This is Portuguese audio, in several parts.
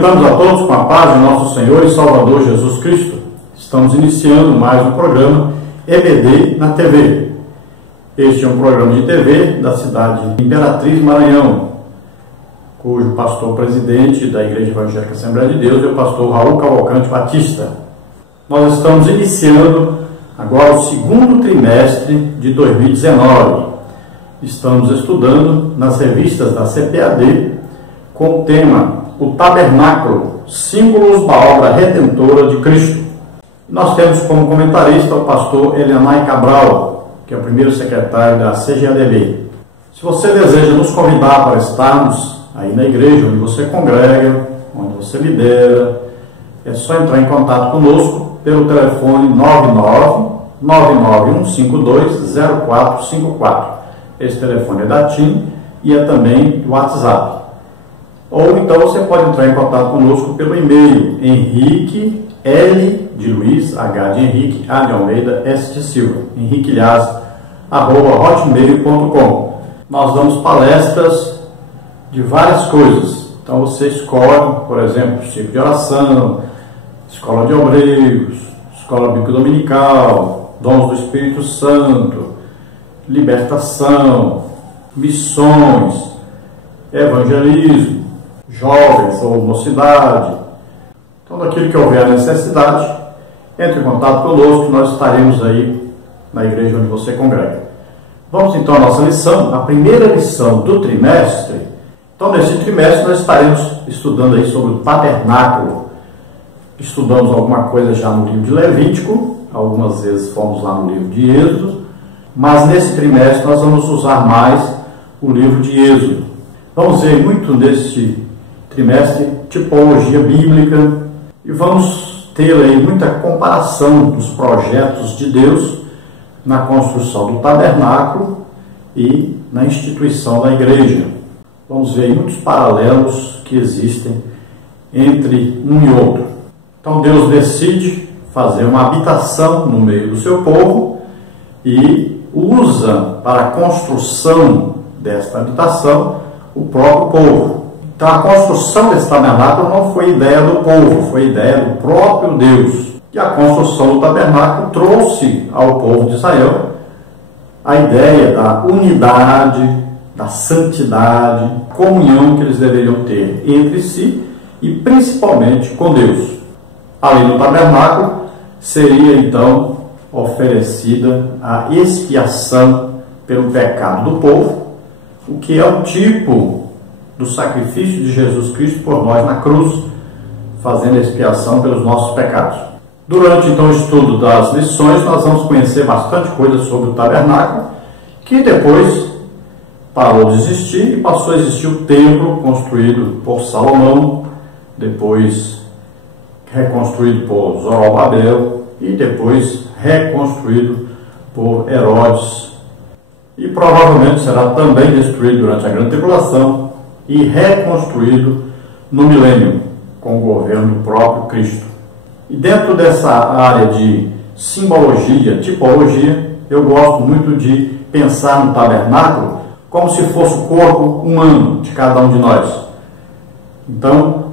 Cumprimentamos a todos com a paz de nosso Senhor e Salvador Jesus Cristo. Estamos iniciando mais um programa EBD na TV. Este é um programa de TV da cidade de Imperatriz, Maranhão, cujo pastor-presidente da Igreja Evangélica Assembleia de Deus é o pastor Raul Cavalcante Batista. Nós estamos iniciando agora o segundo trimestre de 2019. Estamos estudando nas revistas da CPAD com o tema O Tabernáculo, símbolos da obra redentora de Cristo. Nós temos como comentarista o pastor Elianai Cabral, que é o primeiro secretário da CGADB. Se você deseja nos convidar para estarmos aí na igreja onde você congrega, onde você lidera, é só entrar em contato conosco pelo telefone 991520454. Esse telefone é da TIM e é também do WhatsApp. Ou então você pode entrar em contato conosco pelo e-mail Henrique L de Luiz, H de Henrique, A de Almeida, S de Silva, henriquelhaz@hotmail.com. Nós damos palestras de várias coisas. Então você escolhe, por exemplo, ciclo de oração, escola de obreiros, escola bíblica dominical, dons do Espírito Santo, libertação, missões, evangelismo, jovens ou mocidade. Então, daquilo que houver necessidade, entre em contato conosco, que nós estaremos aí na igreja onde você congrega. Vamos então à nossa lição, a primeira lição do trimestre. Então, nesse trimestre, nós estaremos estudando aí sobre o tabernáculo. Estudamos alguma coisa já no livro de Levítico, algumas vezes fomos lá no livro de Êxodo, mas nesse trimestre nós vamos usar mais o livro de Êxodo. Vamos ver muito nesse trimestre tipologia bíblica e vamos ter aí muita comparação dos projetos de Deus na construção do tabernáculo e na instituição da igreja. Vamos ver aí muitos paralelos que existem entre um e outro. Então Deus decide fazer uma habitação no meio do seu povo e usa para a construção desta habitação o próprio povo. Então a construção desse tabernáculo não foi ideia do povo, foi ideia do próprio Deus. E a construção do tabernáculo trouxe ao povo de Israel a ideia da unidade, da santidade, comunhão que eles deveriam ter entre si e principalmente com Deus. Além do tabernáculo, seria então oferecida a expiação pelo pecado do povo, o que é o tipo do sacrifício de Jesus Cristo por nós na cruz, fazendo a expiação pelos nossos pecados. Durante então o estudo das lições, nós vamos conhecer bastante coisa sobre o tabernáculo, que depois parou de existir e passou a existir o templo construído por Salomão, depois reconstruído por Zorobabel e depois reconstruído por Herodes. E provavelmente será também destruído durante a Grande Tribulação e reconstruído no milênio, com o governo do próprio Cristo. E dentro dessa área de simbologia, tipologia, eu gosto muito de pensar no tabernáculo como se fosse o corpo humano de cada um de nós. Então,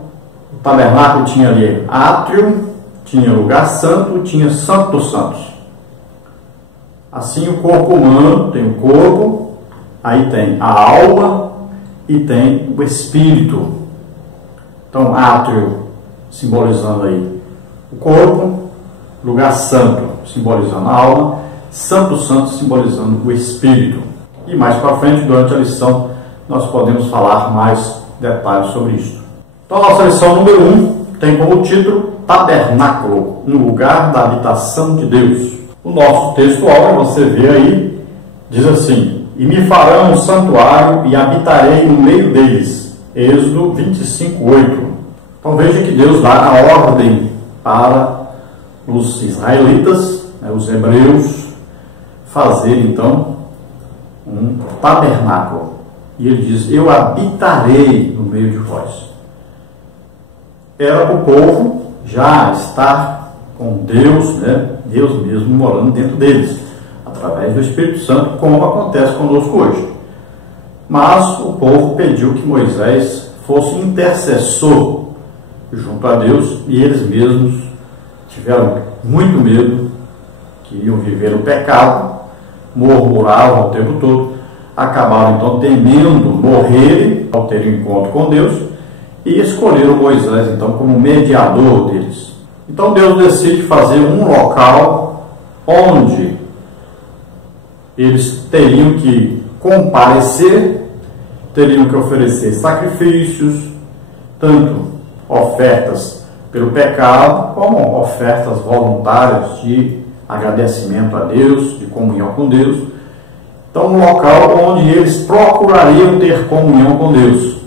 o tabernáculo tinha ali átrio, tinha lugar santo, tinha santo dos santos. Assim, o corpo humano tem o corpo, aí tem a alma e tem o espírito. Então, átrio simbolizando aí o corpo, lugar santo simbolizando a alma, santo santo simbolizando o espírito. E mais para frente, durante a lição, nós podemos falar mais detalhes sobre isso. Então, a nossa lição número 1 tem como título Tabernáculo, um lugar da habitação de Deus. O nosso textual, você vê aí, diz assim: E me farão um santuário e habitarei no meio deles. Êxodo 25:8. Então veja que Deus dá a ordem para os israelitas, os hebreus, fazer então um tabernáculo. E ele diz: Eu habitarei no meio de vós. Era o povo já estar com Deus, Deus mesmo morando dentro deles, através do Espírito Santo, como acontece conosco hoje. Mas o povo pediu que Moisés fosse intercessor junto a Deus, e eles mesmos tiveram muito medo, queriam viver o pecado, murmuravam o tempo todo, acabaram então temendo morrerem ao ter encontro com Deus, e escolheram Moisés então como mediador deles. Então Deus decide fazer um local onde eles teriam que comparecer, teriam que oferecer sacrifícios, tanto ofertas pelo pecado, como ofertas voluntárias de agradecimento a Deus, de comunhão com Deus. Então, um local onde eles procurariam ter comunhão com Deus,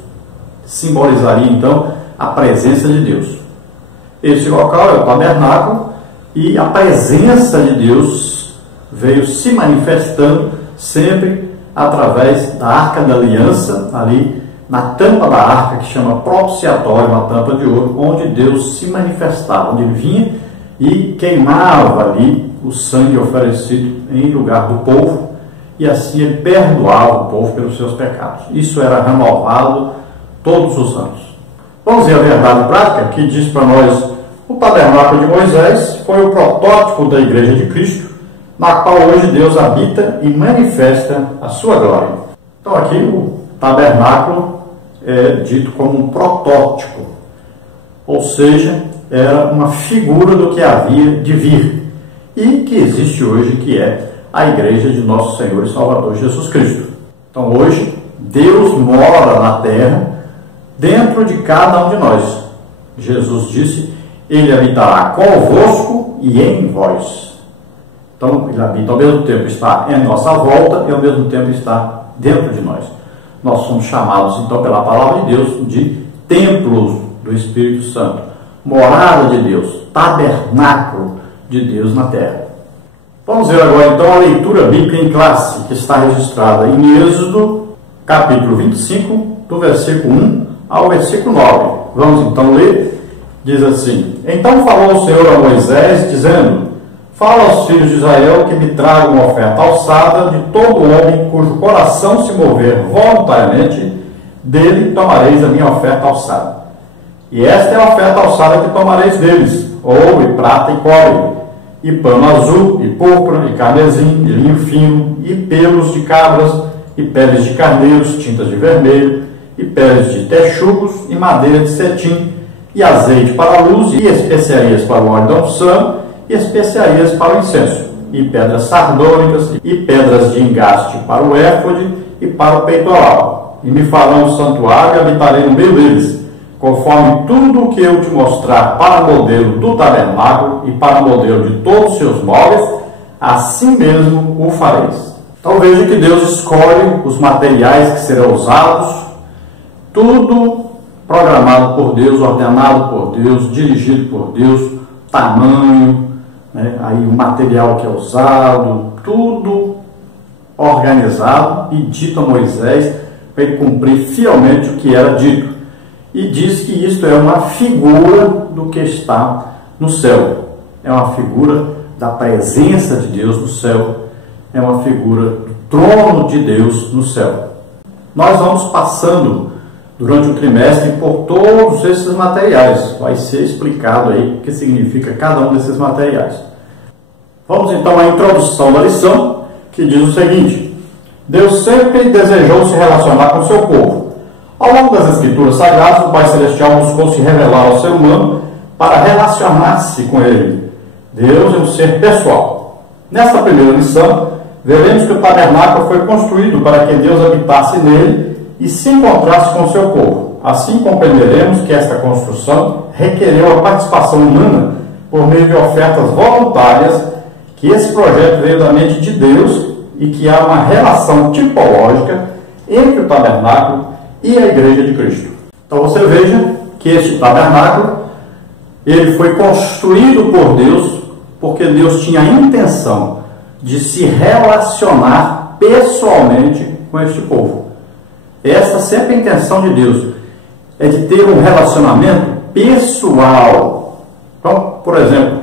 simbolizaria então a presença de Deus. Esse local é o tabernáculo, e a presença de Deus veio se manifestando sempre através da Arca da Aliança, ali na tampa da arca, que chama propiciatório, uma tampa de ouro, onde Deus se manifestava, onde ele vinha e queimava ali o sangue oferecido em lugar do povo, e assim ele perdoava o povo pelos seus pecados. Isso era renovado todos os anos. Vamos ver a verdade prática, que diz para nós: o tabernáculo de Moisés foi o protótipo da Igreja de Cristo, na qual hoje Deus habita e manifesta a sua glória. Então aqui o tabernáculo é dito como um protótipo, ou seja, era uma figura do que havia de vir e que existe hoje, que é a Igreja de nosso Senhor e Salvador Jesus Cristo. Então hoje Deus mora na terra dentro de cada um de nós. Jesus disse: ele habitará convosco e em vós. Então ele habita, ao mesmo tempo está em nossa volta e ao mesmo tempo está dentro de nós. Nós somos chamados então pela palavra de Deus de templos do Espírito Santo, morada de Deus, tabernáculo de Deus na terra. Vamos ver agora então a leitura bíblica em classe, que está registrada em Êxodo, capítulo 25, do versículo 1 ao versículo 9. Vamos então ler. Diz assim: então falou o Senhor a Moisés, dizendo: fala aos filhos de Israel que me tragam uma oferta alçada de todo homem cujo coração se mover voluntariamente, dele tomareis a minha oferta alçada. E esta é a oferta alçada que tomareis deles: ouro e prata e cobre, e pano azul, e púrpura, e carmesim, e linho fino, e pelos de cabras, e peles de carneiros, tintas de vermelho, e peles de texugos, e madeira de cetim, e azeite para a luz, e especiarias para o óleo da unção, e especiarias para o incenso, e pedras sardônicas, e pedras de engaste para o éfode e para o peitoral. E me farão um santuário e habitarei no meio deles, conforme tudo o que eu te mostrar para modelo do tabernáculo e para modelo de todos os seus móveis, assim mesmo o fareis. Então veja que Deus escolhe os materiais que serão usados, tudo programado por Deus, ordenado por Deus, dirigido por Deus, tamanho, né? Aí o material que é usado, tudo organizado e dito a Moisés para ele cumprir fielmente o que era dito. E diz que isto é uma figura do que está no céu, é uma figura da presença de Deus no céu, é uma figura do trono de Deus no céu. Nós vamos passando durante o trimestre por todos esses materiais, vai ser explicado aí o que significa cada um desses materiais. Vamos então à introdução da lição, que diz o seguinte: Deus sempre desejou se relacionar com o seu povo. Ao longo das Escrituras Sagradas, o Pai Celestial buscou se revelar ao ser humano para relacionar-se com ele. Deus é um ser pessoal. Nesta primeira lição, veremos que o tabernáculo foi construído para que Deus habitasse nele e se encontrasse com o seu povo. Assim compreenderemos que esta construção requereu a participação humana por meio de ofertas voluntárias, que esse projeto veio da mente de Deus e que há uma relação tipológica entre o tabernáculo e a Igreja de Cristo. Então você veja que este tabernáculo ele foi construído por Deus porque Deus tinha a intenção de se relacionar pessoalmente com este povo. Essa sempre é a intenção de Deus, é de ter um relacionamento pessoal. Então, por exemplo,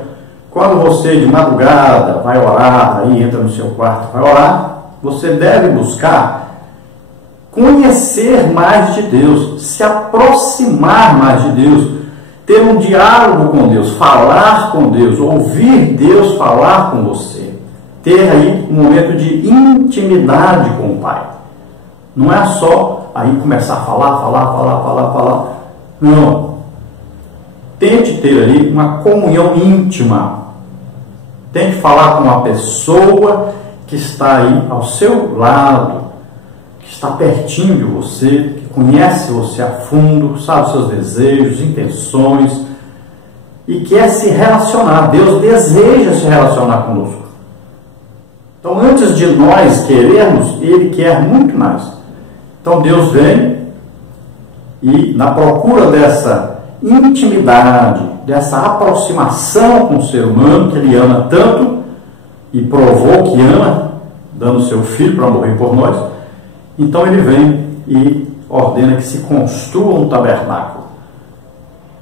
quando você de madrugada vai orar, aí entra no seu quarto, vai orar, você deve buscar conhecer mais de Deus, se aproximar mais de Deus, ter um diálogo com Deus, falar com Deus, ouvir Deus falar com você, ter aí um momento de intimidade com o Pai. Não é só aí começar a falar. Não. Tente ter ali uma comunhão íntima. Tente falar com uma pessoa que está aí ao seu lado, que está pertinho de você, que conhece você a fundo, sabe os seus desejos, intenções e quer se relacionar. Deus deseja se relacionar conosco. Então, antes de nós querermos, Ele quer muito mais. Então, Deus vem e, na procura dessa intimidade, dessa aproximação com o ser humano que Ele ama tanto e provou que ama, dando seu filho para morrer por nós, então Ele vem e ordena que se construa um tabernáculo.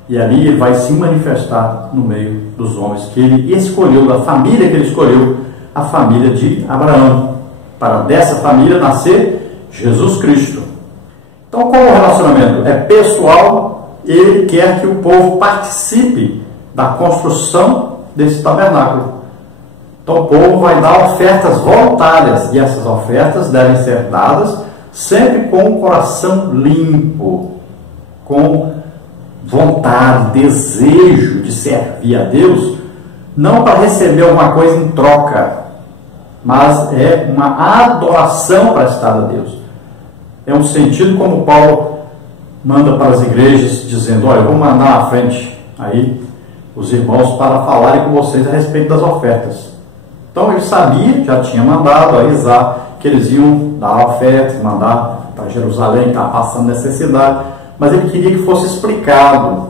E ali Ele vai se manifestar no meio dos homens que Ele escolheu, da família que Ele escolheu, a família de Abraão, para dessa família nascer Jesus Cristo. Então, como o relacionamento é pessoal, Ele quer que o povo participe da construção desse tabernáculo. Então, o povo vai dar ofertas voluntárias, e essas ofertas devem ser dadas sempre com o coração limpo, com vontade, desejo de servir a Deus, não para receber alguma coisa em troca, mas é uma adoração prestada a Deus. É um sentido como Paulo manda para as igrejas, dizendo: olha, eu vou mandar à frente aí os irmãos para falarem com vocês a respeito das ofertas. Então ele sabia, já tinha mandado avisar que eles iam dar ofertas, mandar para Jerusalém, estava passando necessidade, mas ele queria que fosse explicado: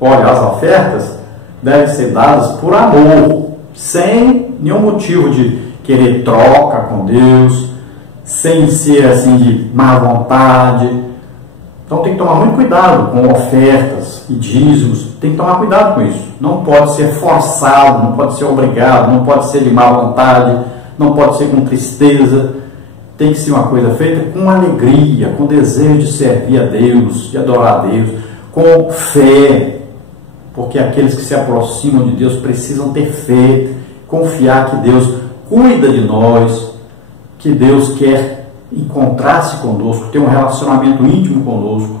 olha, as ofertas devem ser dadas por amor, sem nenhum motivo de querer troca com Deus, sem ser assim de má vontade. Então tem que tomar muito cuidado com ofertas e dízimos, tem que tomar cuidado com isso. Não pode ser forçado, não pode ser obrigado, não pode ser de má vontade, não pode ser com tristeza. Tem que ser uma coisa feita com alegria, com desejo de servir a Deus, de adorar a Deus, com fé, porque aqueles que se aproximam de Deus precisam ter fé, confiar que Deus cuida de nós, que Deus quer encontrar-se conosco, ter um relacionamento íntimo conosco,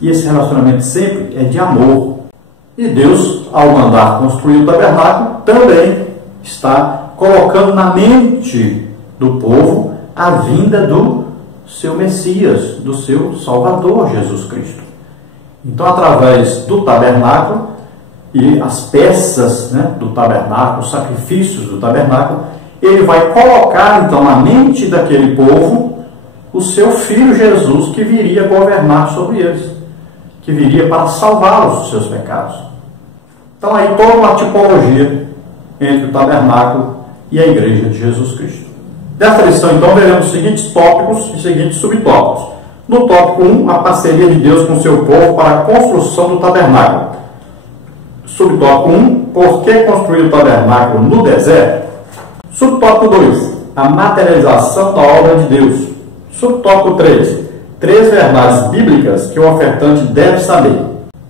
e esse relacionamento sempre é de amor. E Deus, ao mandar construir o tabernáculo, também está colocando na mente do povo a vinda do seu Messias, do seu Salvador, Jesus Cristo. Então, através do tabernáculo e as peças, do tabernáculo, os sacrifícios do tabernáculo, Ele vai colocar então na mente daquele povo o seu Filho Jesus, que viria governar sobre eles, que viria para salvá-los dos seus pecados. Então aí toda uma tipologia entre o tabernáculo e a igreja de Jesus Cristo. Desta lição então veremos os seguintes tópicos e os seguintes subtópicos. No tópico 1, a parceria de Deus com o seu povo para a construção do tabernáculo. Subtópico 1, por que construir o tabernáculo no deserto? Subtópico 2, a materialização da obra de Deus. Subtópico 3, 3 verdades bíblicas que o ofertante deve saber.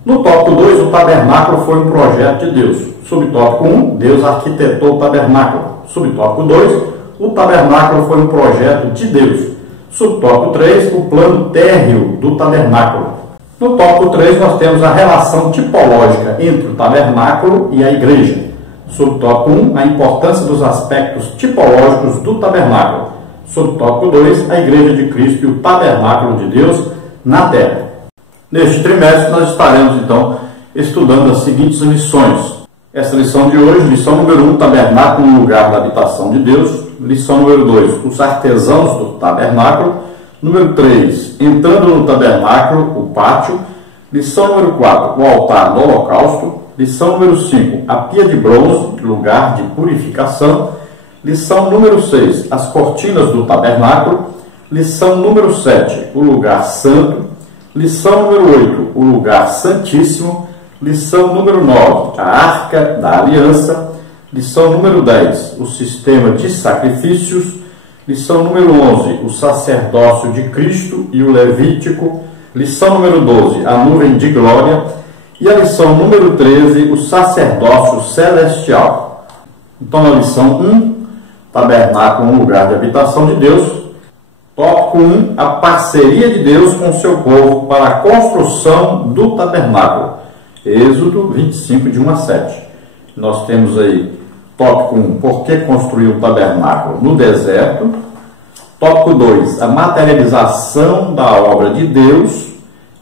No tópico 2, o tabernáculo foi um projeto de Deus. Subtópico 1, Deus arquitetou o tabernáculo. Subtópico 2, o tabernáculo foi um projeto de Deus. Subtópico 3, o plano térreo do tabernáculo. No tópico 3, nós temos a relação tipológica entre o tabernáculo e a igreja. Subtópico 1, a importância dos aspectos tipológicos do tabernáculo. Subtópico 2, a igreja de Cristo e o tabernáculo de Deus na terra. Neste trimestre, nós estaremos, então, estudando as seguintes lições. Essa lição de hoje, lição número 1, tabernáculo no lugar da habitação de Deus. Lição número 2, os artesãos do tabernáculo. Número 3, entrando no tabernáculo, o pátio. Lição número 4, o altar do holocausto. Lição número 5, a pia de bronze, lugar de purificação. Lição número 6, as cortinas do tabernáculo. Lição número 7, o lugar santo. Lição número 8, o lugar santíssimo. Lição número 9, a arca da aliança. Lição número 10, o sistema de sacrifícios. Lição número 11, o sacerdócio de Cristo e o Levítico. Lição número 12, a nuvem de glória. E a lição número 13, o sacerdócio celestial. Então, na lição 1, tabernáculo, um lugar de habitação de Deus. Tópico 1, a parceria de Deus com o seu povo para a construção do tabernáculo. Êxodo 25, de 1 a 7. Nós temos aí, tópico 1, por que construir o tabernáculo no deserto? Tópico 2, a materialização da obra de Deus.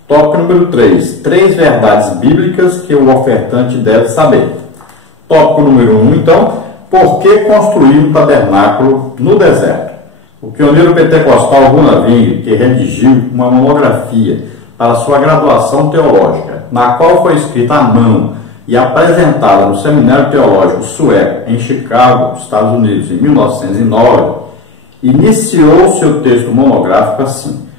Tópico número 3, 3 verdades bíblicas que o ofertante deve saber. Tópico número 1, então, por que construir um tabernáculo no deserto? O pioneiro pentecostal Gunaving, que redigiu uma monografia para sua graduação teológica, na qual foi escrita à mão e apresentada no Seminário Teológico Sueco, em Chicago, Estados Unidos, em 1909, iniciou seu texto monográfico assim: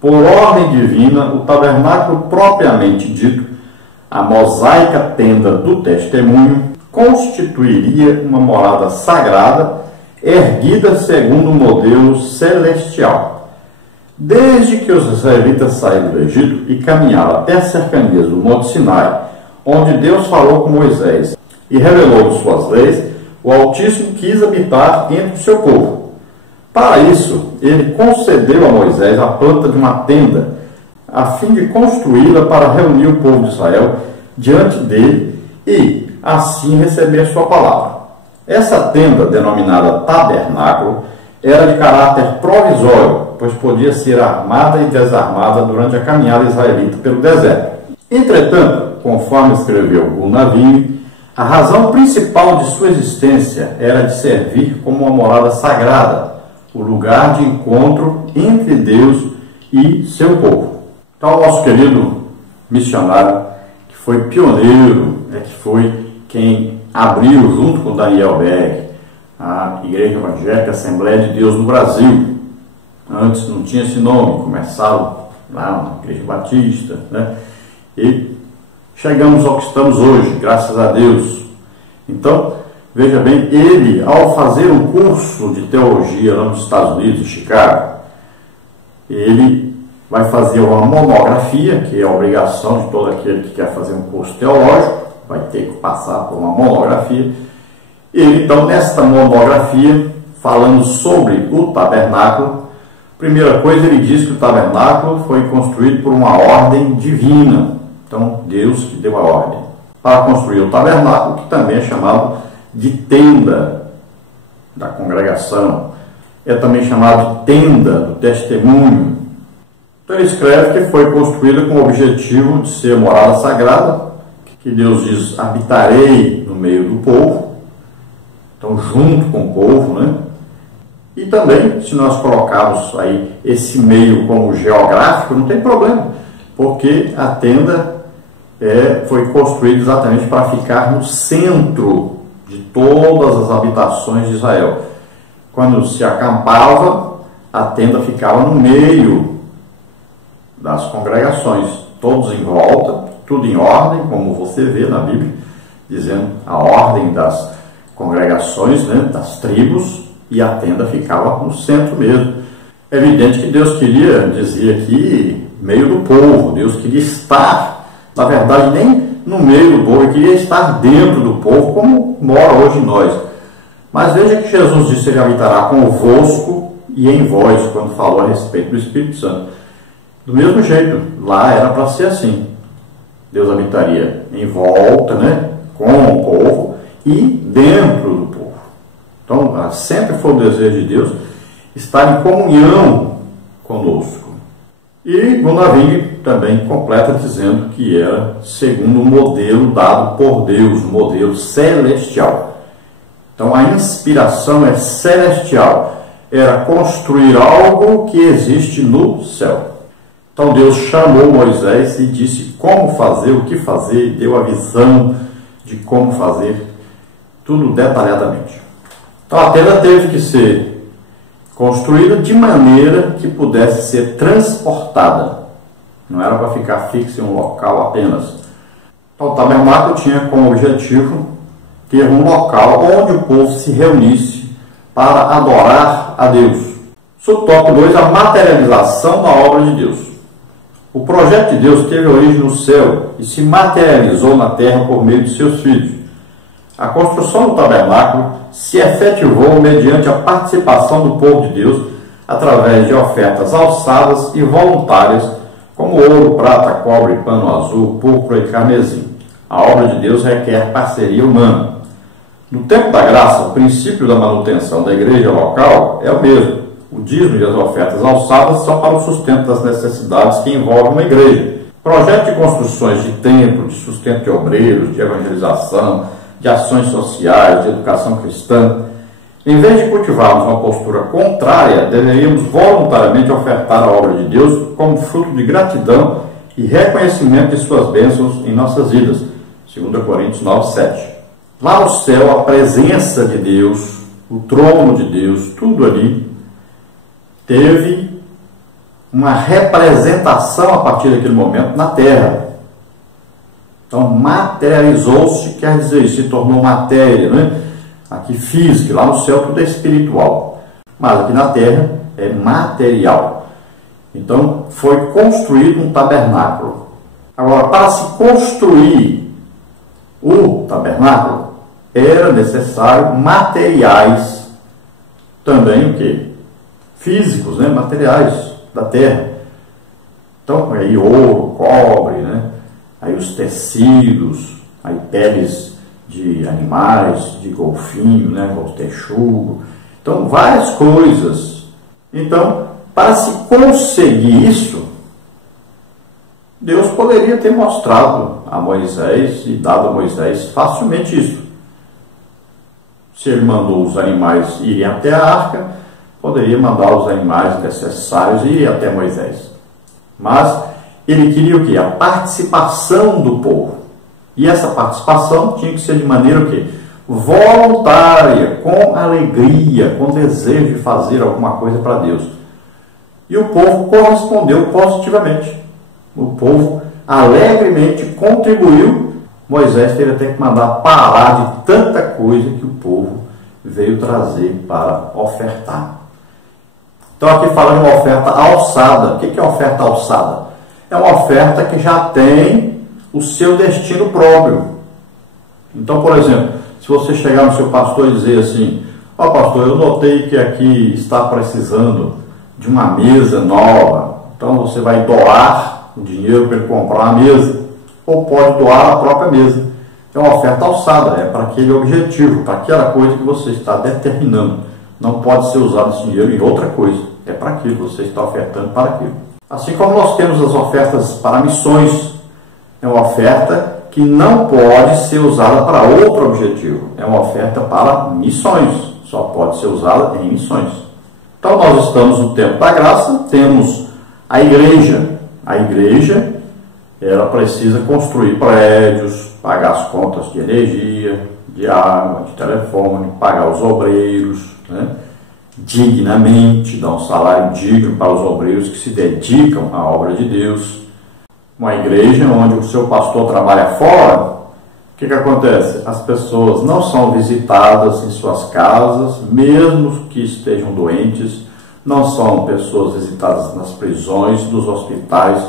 por ordem divina, o tabernáculo propriamente dito, a mosaica tenda do testemunho, constituiria uma morada sagrada, erguida segundo o modelo celestial. Desde que os israelitas saíram do Egito e caminharam até as cercanias do Monte Sinai, onde Deus falou com Moisés e revelou suas leis, o Altíssimo quis habitar entre o seu povo. Para isso, ele concedeu a Moisés a planta de uma tenda, a fim de construí-la para reunir o povo de Israel diante dele e, assim, receber sua palavra. Essa tenda, denominada tabernáculo, era de caráter provisório, pois podia ser armada e desarmada durante a caminhada israelita pelo deserto. Entretanto, conforme escreveu Gunaving, a razão principal de sua existência era de servir como uma morada sagrada, o lugar de encontro entre Deus e seu povo. Então, o nosso querido missionário, que foi pioneiro, que foi quem abriu, junto com Daniel Berg, a Igreja Evangélica Assembleia de Deus no Brasil. Antes não tinha esse nome, começaram lá na Igreja Batista, e chegamos ao que estamos hoje, graças a Deus. Então, veja bem, ele, ao fazer um curso de teologia lá nos Estados Unidos, em Chicago, ele vai fazer uma monografia, que é a obrigação de todo aquele que quer fazer um curso teológico, vai ter que passar por uma monografia. Ele, então, nesta monografia, falando sobre o tabernáculo, primeira coisa, ele diz que o tabernáculo foi construído por uma ordem divina. Então, Deus que deu a ordem para construir o tabernáculo, que também é chamado de tenda da congregação, é também chamado de tenda do testemunho. Então ele escreve que foi construída com o objetivo de ser morada sagrada, que Deus diz: habitarei no meio do povo, então junto com o povo, E também, se nós colocarmos aí esse meio como geográfico, não tem problema, porque a tenda foi construída exatamente para ficar no centro de todas as habitações de Israel. Quando se acampava, a tenda ficava no meio das congregações, todos em volta, tudo em ordem, como você vê na Bíblia, dizendo a ordem das congregações, das tribos, e a tenda ficava no centro mesmo. É evidente que Deus queria, dizia aqui, meio do povo. Deus queria estar, na verdade, nem no meio do povo, ele queria estar dentro do povo, como mora hoje em nós. Mas veja que Jesus disse que ele habitará convosco e em vós, quando falou a respeito do Espírito Santo. Do mesmo jeito, lá era para ser assim. Deus habitaria em volta, com o povo e dentro do povo. Então, sempre foi o desejo de Deus estar em comunhão conosco. E Gunaving também completa dizendo que era segundo o modelo dado por Deus, o modelo celestial. Então, a inspiração é celestial. Era construir algo que existe no céu. Então, Deus chamou Moisés e disse como fazer, o que fazer, deu a visão de como fazer, tudo detalhadamente. Então, a tenda teve que ser construída de maneira que pudesse ser transportada. Não era para ficar fixo em um local apenas. Então, o tabernáculo tinha como objetivo ter um local onde o povo se reunisse para adorar a Deus. Subtópico 2, a materialização da obra de Deus. O projeto de Deus teve origem no céu e se materializou na terra por meio de seus filhos. A construção do tabernáculo se efetivou mediante a participação do povo de Deus através de ofertas alçadas e voluntárias, como ouro, prata, cobre, pano azul, púrpura e carmesim. A obra de Deus requer parceria humana. No tempo da graça, o princípio da manutenção da igreja local é o mesmo. O dízimo e as ofertas alçadas são para o sustento das necessidades que envolvem uma igreja. Projeto de construções de templo, de sustento de obreiros, de evangelização, de ações sociais, de educação cristã. Em vez de cultivarmos uma postura contrária, deveríamos voluntariamente ofertar a obra de Deus como fruto de gratidão e reconhecimento de suas bênçãos em nossas vidas. 2 Coríntios 9, 7. Lá no céu, a presença de Deus, o trono de Deus, tudo ali, teve uma representação a partir daquele momento na terra. Então, materializou-se, quer dizer, se tornou matéria, né? Aqui física, lá no céu tudo é espiritual, mas aqui na terra é material. Então, foi construído um tabernáculo. Agora, para se construir o tabernáculo, era necessário materiais também, o quê? Físicos, né? Materiais da terra. Então, aí ouro, cobre, né? Aí os tecidos, aí peles de animais, de golfinho, né? O texugo. Então, várias coisas. Então, para se conseguir isso, Deus poderia ter mostrado a Moisés e dado a Moisés facilmente isso. Se ele mandou os animais irem até a arca, poderia mandar os animais necessários e ir até Moisés. Mas ele queria o quê? A participação do povo. E essa participação tinha que ser de maneira o quê? Voluntária, com alegria, com desejo de fazer alguma coisa para Deus. E o povo correspondeu positivamente. O povo alegremente contribuiu. Moisés teve até que mandar parar de tanta coisa que o povo veio trazer para ofertar. Então aqui fala de uma oferta alçada. O que é oferta alçada? É uma oferta que já tem o seu destino próprio. Então, por exemplo, se você chegar no seu pastor e dizer assim: ó pastor, eu notei que aqui está precisando de uma mesa nova, então você vai doar o dinheiro para ele comprar uma mesa, ou pode doar a própria mesa. É uma oferta alçada, é para aquele objetivo, para aquela coisa que você está determinando. Não pode ser usado esse dinheiro em outra coisa, é para aquilo que você está ofertando para aquilo. Assim como nós temos as ofertas para missões, é uma oferta que não pode ser usada para outro objetivo, é uma oferta para missões, só pode ser usada em missões. Então nós estamos no tempo da graça, temos a igreja. A igreja, ela precisa construir prédios, pagar as contas de energia, de água, de telefone, pagar os obreiros, né? Dignamente, dar um salário digno para os obreiros que se dedicam à obra de Deus. Uma igreja onde o seu pastor trabalha fora, o que acontece? As pessoas não são visitadas em suas casas, mesmo que estejam doentes, não são pessoas visitadas nas prisões, nos hospitais,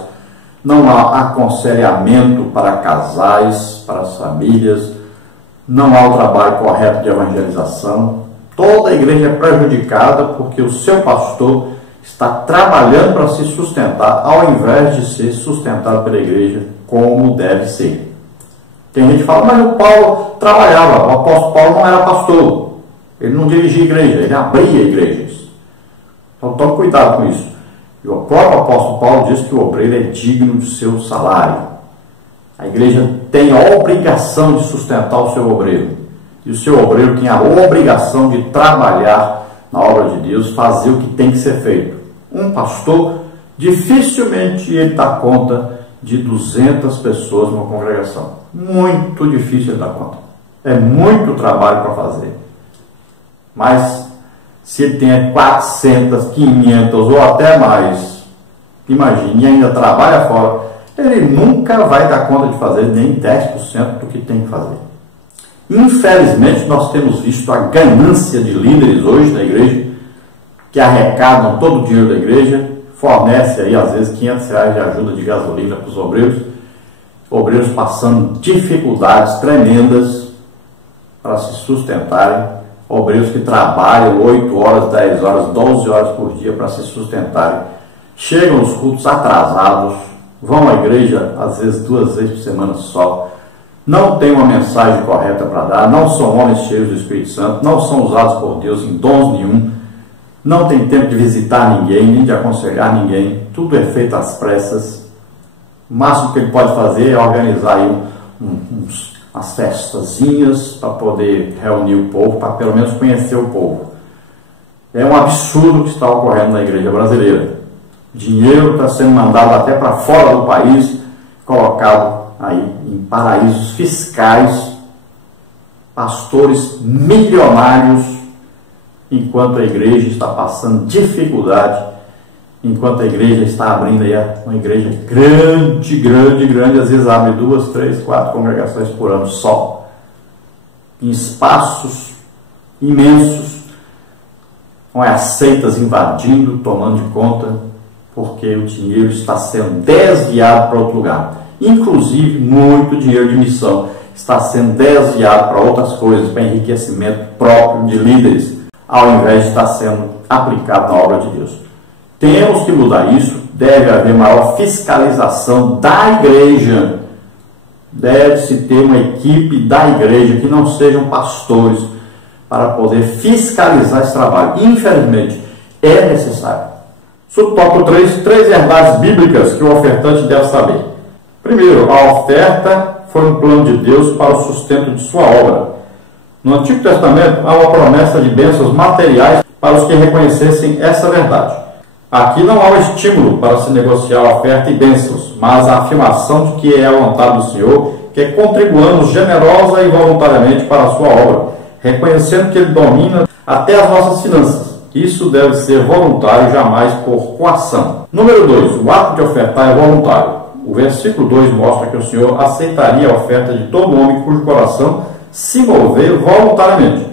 não há aconselhamento para casais, para as famílias, não há o trabalho correto de evangelização. Toda a igreja é prejudicada porque o seu pastor está trabalhando para se sustentar, ao invés de ser sustentado pela igreja como deve ser. Tem gente que fala: mas o Paulo trabalhava, o apóstolo Paulo não era pastor, ele não dirigia a igreja, ele abria igrejas. Então tome cuidado com isso. E o próprio apóstolo Paulo diz que o obreiro é digno do seu salário. A igreja tem a obrigação de sustentar o seu obreiro. E o seu obreiro tem a obrigação de trabalhar na obra de Deus, fazer o que tem que ser feito. Um pastor, dificilmente ele dá conta de 200 pessoas numa congregação. Muito difícil ele dar conta. É muito trabalho para fazer. Mas se ele tem 400, 500 ou até mais, imagine, e ainda trabalha fora, ele nunca vai dar conta de fazer nem 10% do que tem que fazer. Infelizmente, nós temos visto a ganância de líderes hoje na igreja, que arrecadam todo o dinheiro da igreja, fornece aí às vezes R$500 de ajuda de gasolina para os obreiros passando dificuldades tremendas para se sustentarem, obreiros que trabalham 8 horas, 10 horas, 12 horas por dia para se sustentarem, chegam aos cultos atrasados, vão à igreja às vezes 2 vezes por semana só, não têm uma mensagem correta para dar, não são homens cheios do Espírito Santo, não são usados por Deus em dons nenhum, não tem tempo de visitar ninguém, nem de aconselhar ninguém, tudo é feito às pressas. O máximo que ele pode fazer é organizar aí umas festazinhas para poder reunir o povo, para pelo menos conhecer o povo. É um absurdo que está ocorrendo na igreja brasileira. Dinheiro está sendo mandado até para fora do país, colocado aí em paraísos fiscais, pastores milionários, enquanto a igreja está passando dificuldade, enquanto a igreja está abrindo aí uma igreja grande, às vezes abre 2, 3, 4 congregações por ano só, em espaços imensos, com as seitas invadindo, tomando de conta, porque o dinheiro está sendo desviado para outro lugar. Inclusive, muito dinheiro de missão está sendo desviado para outras coisas, para enriquecimento próprio de líderes, ao invés de estar sendo aplicado na obra de Deus. Temos que mudar isso, deve haver maior fiscalização da igreja, deve-se ter uma equipe da igreja que não sejam pastores para poder fiscalizar esse trabalho. Infelizmente, é necessário. Subtópico 3, 3 verdades bíblicas que o ofertante deve saber. Primeiro, a oferta foi um plano de Deus para o sustento de sua obra. No Antigo Testamento, há uma promessa de bênçãos materiais para os que reconhecessem essa verdade. Aqui não há um estímulo para se negociar oferta e bênçãos, mas a afirmação de que é a vontade do Senhor, que contribuamos generosa e voluntariamente para a sua obra, reconhecendo que Ele domina até as nossas finanças. Isso deve ser voluntário, jamais por coação. Número 2. O ato de ofertar é voluntário. O versículo 2 mostra que o Senhor aceitaria a oferta de todo homem cujo coração se mover voluntariamente.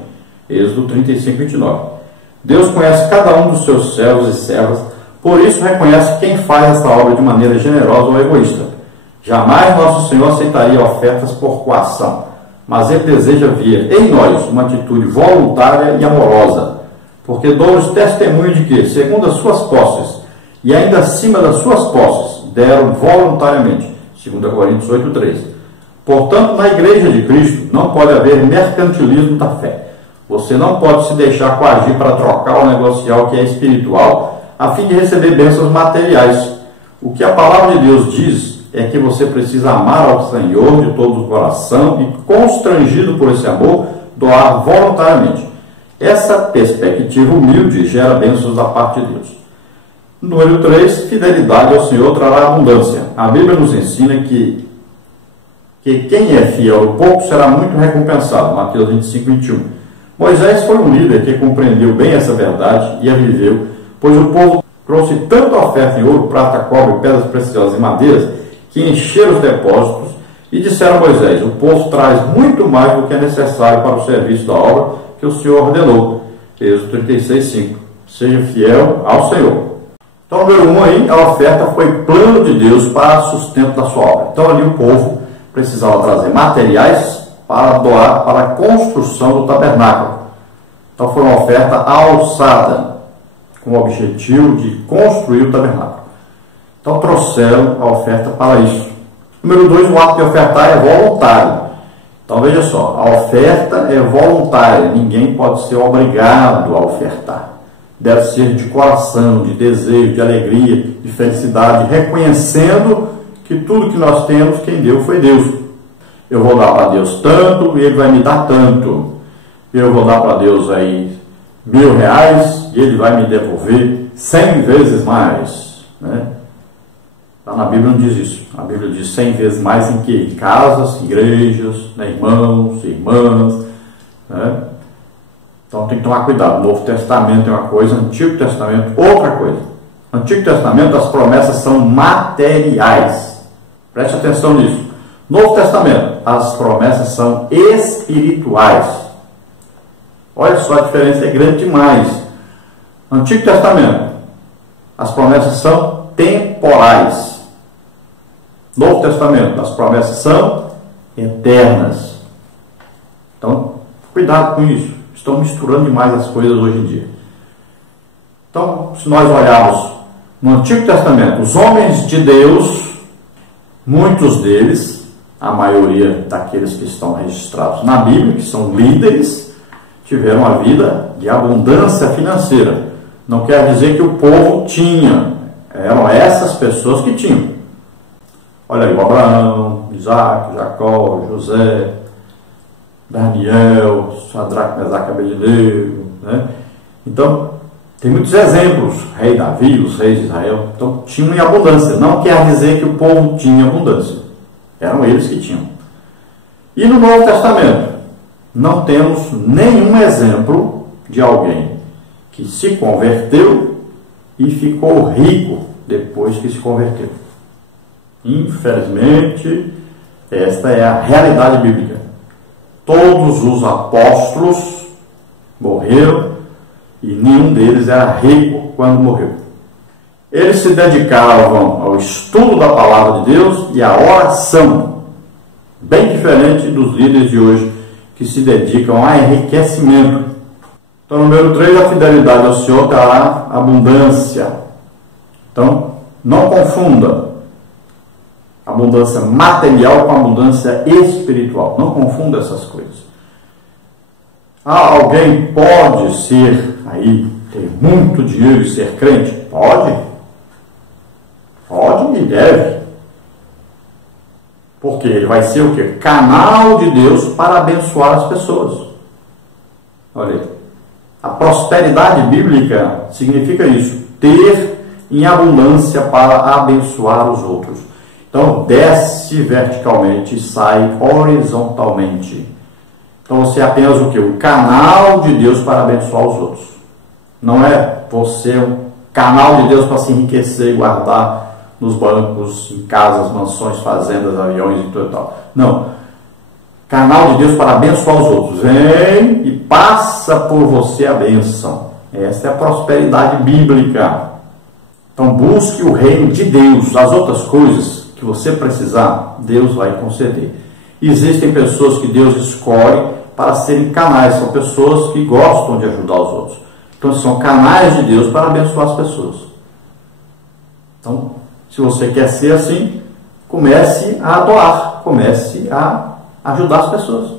Êxodo 35, 29. Deus conhece cada um dos seus servos e servas, por isso reconhece quem faz essa obra de maneira generosa ou egoísta. Jamais nosso Senhor aceitaria ofertas por coação, mas Ele deseja ver em nós uma atitude voluntária e amorosa, porque dou-lhes testemunho de que, segundo as suas posses, e ainda acima das suas posses, deram voluntariamente. 2 Coríntios 8, 13. Portanto, na igreja de Cristo não pode haver mercantilismo da fé. Você não pode se deixar coagir para trocar ou negociar o que é espiritual a fim de receber bênçãos materiais. O que a palavra de Deus diz é que você precisa amar ao Senhor de todo o coração e, constrangido por esse amor, doar voluntariamente. Essa perspectiva humilde gera bênçãos da parte de Deus. Número 3, fidelidade ao Senhor trará abundância. A Bíblia nos ensina que quem é fiel no pouco será muito recompensado. Mateus 25, 21. Moisés foi um líder que compreendeu bem essa verdade e a viveu, pois o povo trouxe tanta oferta em ouro, prata, cobre, pedras preciosas e madeiras, que encheram os depósitos e disseram a Moisés: o povo traz muito mais do que é necessário para o serviço da obra que o Senhor ordenou. Êxodo 36, 5. Seja fiel ao Senhor. Então, número 1 aí, a oferta foi plano de Deus para sustento da sua obra. Então, ali o povo precisava trazer materiais para doar para a construção do tabernáculo. Então, foi uma oferta alçada, com o objetivo de construir o tabernáculo. Então, trouxeram a oferta para isso. Número 2, o ato de ofertar é voluntário. Então, veja só, a oferta é voluntária, ninguém pode ser obrigado a ofertar. Deve ser de coração, de desejo, de alegria, de felicidade, reconhecendo que tudo que nós temos, quem deu foi Deus. Eu vou dar para Deus tanto e Ele vai me dar tanto. Eu vou dar para Deus aí R$1.000 e Ele vai me devolver 100 vezes mais. Né? Lá na Bíblia não diz isso. A Bíblia diz 100 vezes mais em que? Em casas, igrejas, né? Irmãos, irmãs. Né? Então tem que tomar cuidado. O Novo Testamento é uma coisa, o Antigo Testamento outra coisa. No Antigo Testamento as promessas são materiais. Preste atenção nisso. No Novo Testamento as promessas são espirituais. Olha só, a diferença é grande demais. No Antigo Testamento as promessas são temporais. Novo Testamento, as promessas são eternas. Então, cuidado com isso. Estão misturando demais as coisas hoje em dia. Então, se nós olharmos no Antigo Testamento, os homens de Deus, muitos deles, a maioria daqueles que estão registrados na Bíblia, que são líderes, tiveram uma vida de abundância financeira. Não quer dizer que o povo tinha, eram essas pessoas que tinham. Olha aí, Abraão, Isaac, Jacó, José, Daniel, Sadraque, Mesaque, Abednego, né? Então, tem muitos exemplos, rei Davi, os reis de Israel, então tinham em abundância. Não quer dizer que o povo tinha abundância, eram eles que tinham. E no Novo Testamento, não temos nenhum exemplo de alguém que se converteu e ficou rico depois que se converteu. Infelizmente, esta é a realidade bíblica. Todos os apóstolos morreram e nenhum deles era rico quando morreu. Eles se dedicavam ao estudo da palavra de Deus e à oração, bem diferente dos líderes de hoje, que se dedicam a enriquecimento. Então, número 3, a fidelidade ao Senhor trará abundância. Então, não confunda abundância material com abundância espiritual. Não confunda essas coisas. Alguém pode ser, aí, ter muito dinheiro e ser crente? Pode. Pode e deve. Porque ele vai ser o quê? Canal de Deus para abençoar as pessoas. Olha aí. A prosperidade bíblica significa isso. Ter em abundância para abençoar os outros. Então, desce verticalmente e sai horizontalmente. Então, você é apenas o quê? O canal de Deus para abençoar os outros. Não é você um canal de Deus para se enriquecer e guardar nos bancos, em casas, mansões, fazendas, aviões e tudo e tal. Não. Canal de Deus para abençoar os outros. Vem e passa por você a bênção. Essa é a prosperidade bíblica. Então, busque o reino de Deus. As outras coisas que você precisar, Deus vai conceder. Existem pessoas que Deus escolhe para serem canais. São pessoas que gostam de ajudar os outros. Então, são canais de Deus para abençoar as pessoas. Então, se você quer ser assim, comece a doar. Comece a ajudar as pessoas.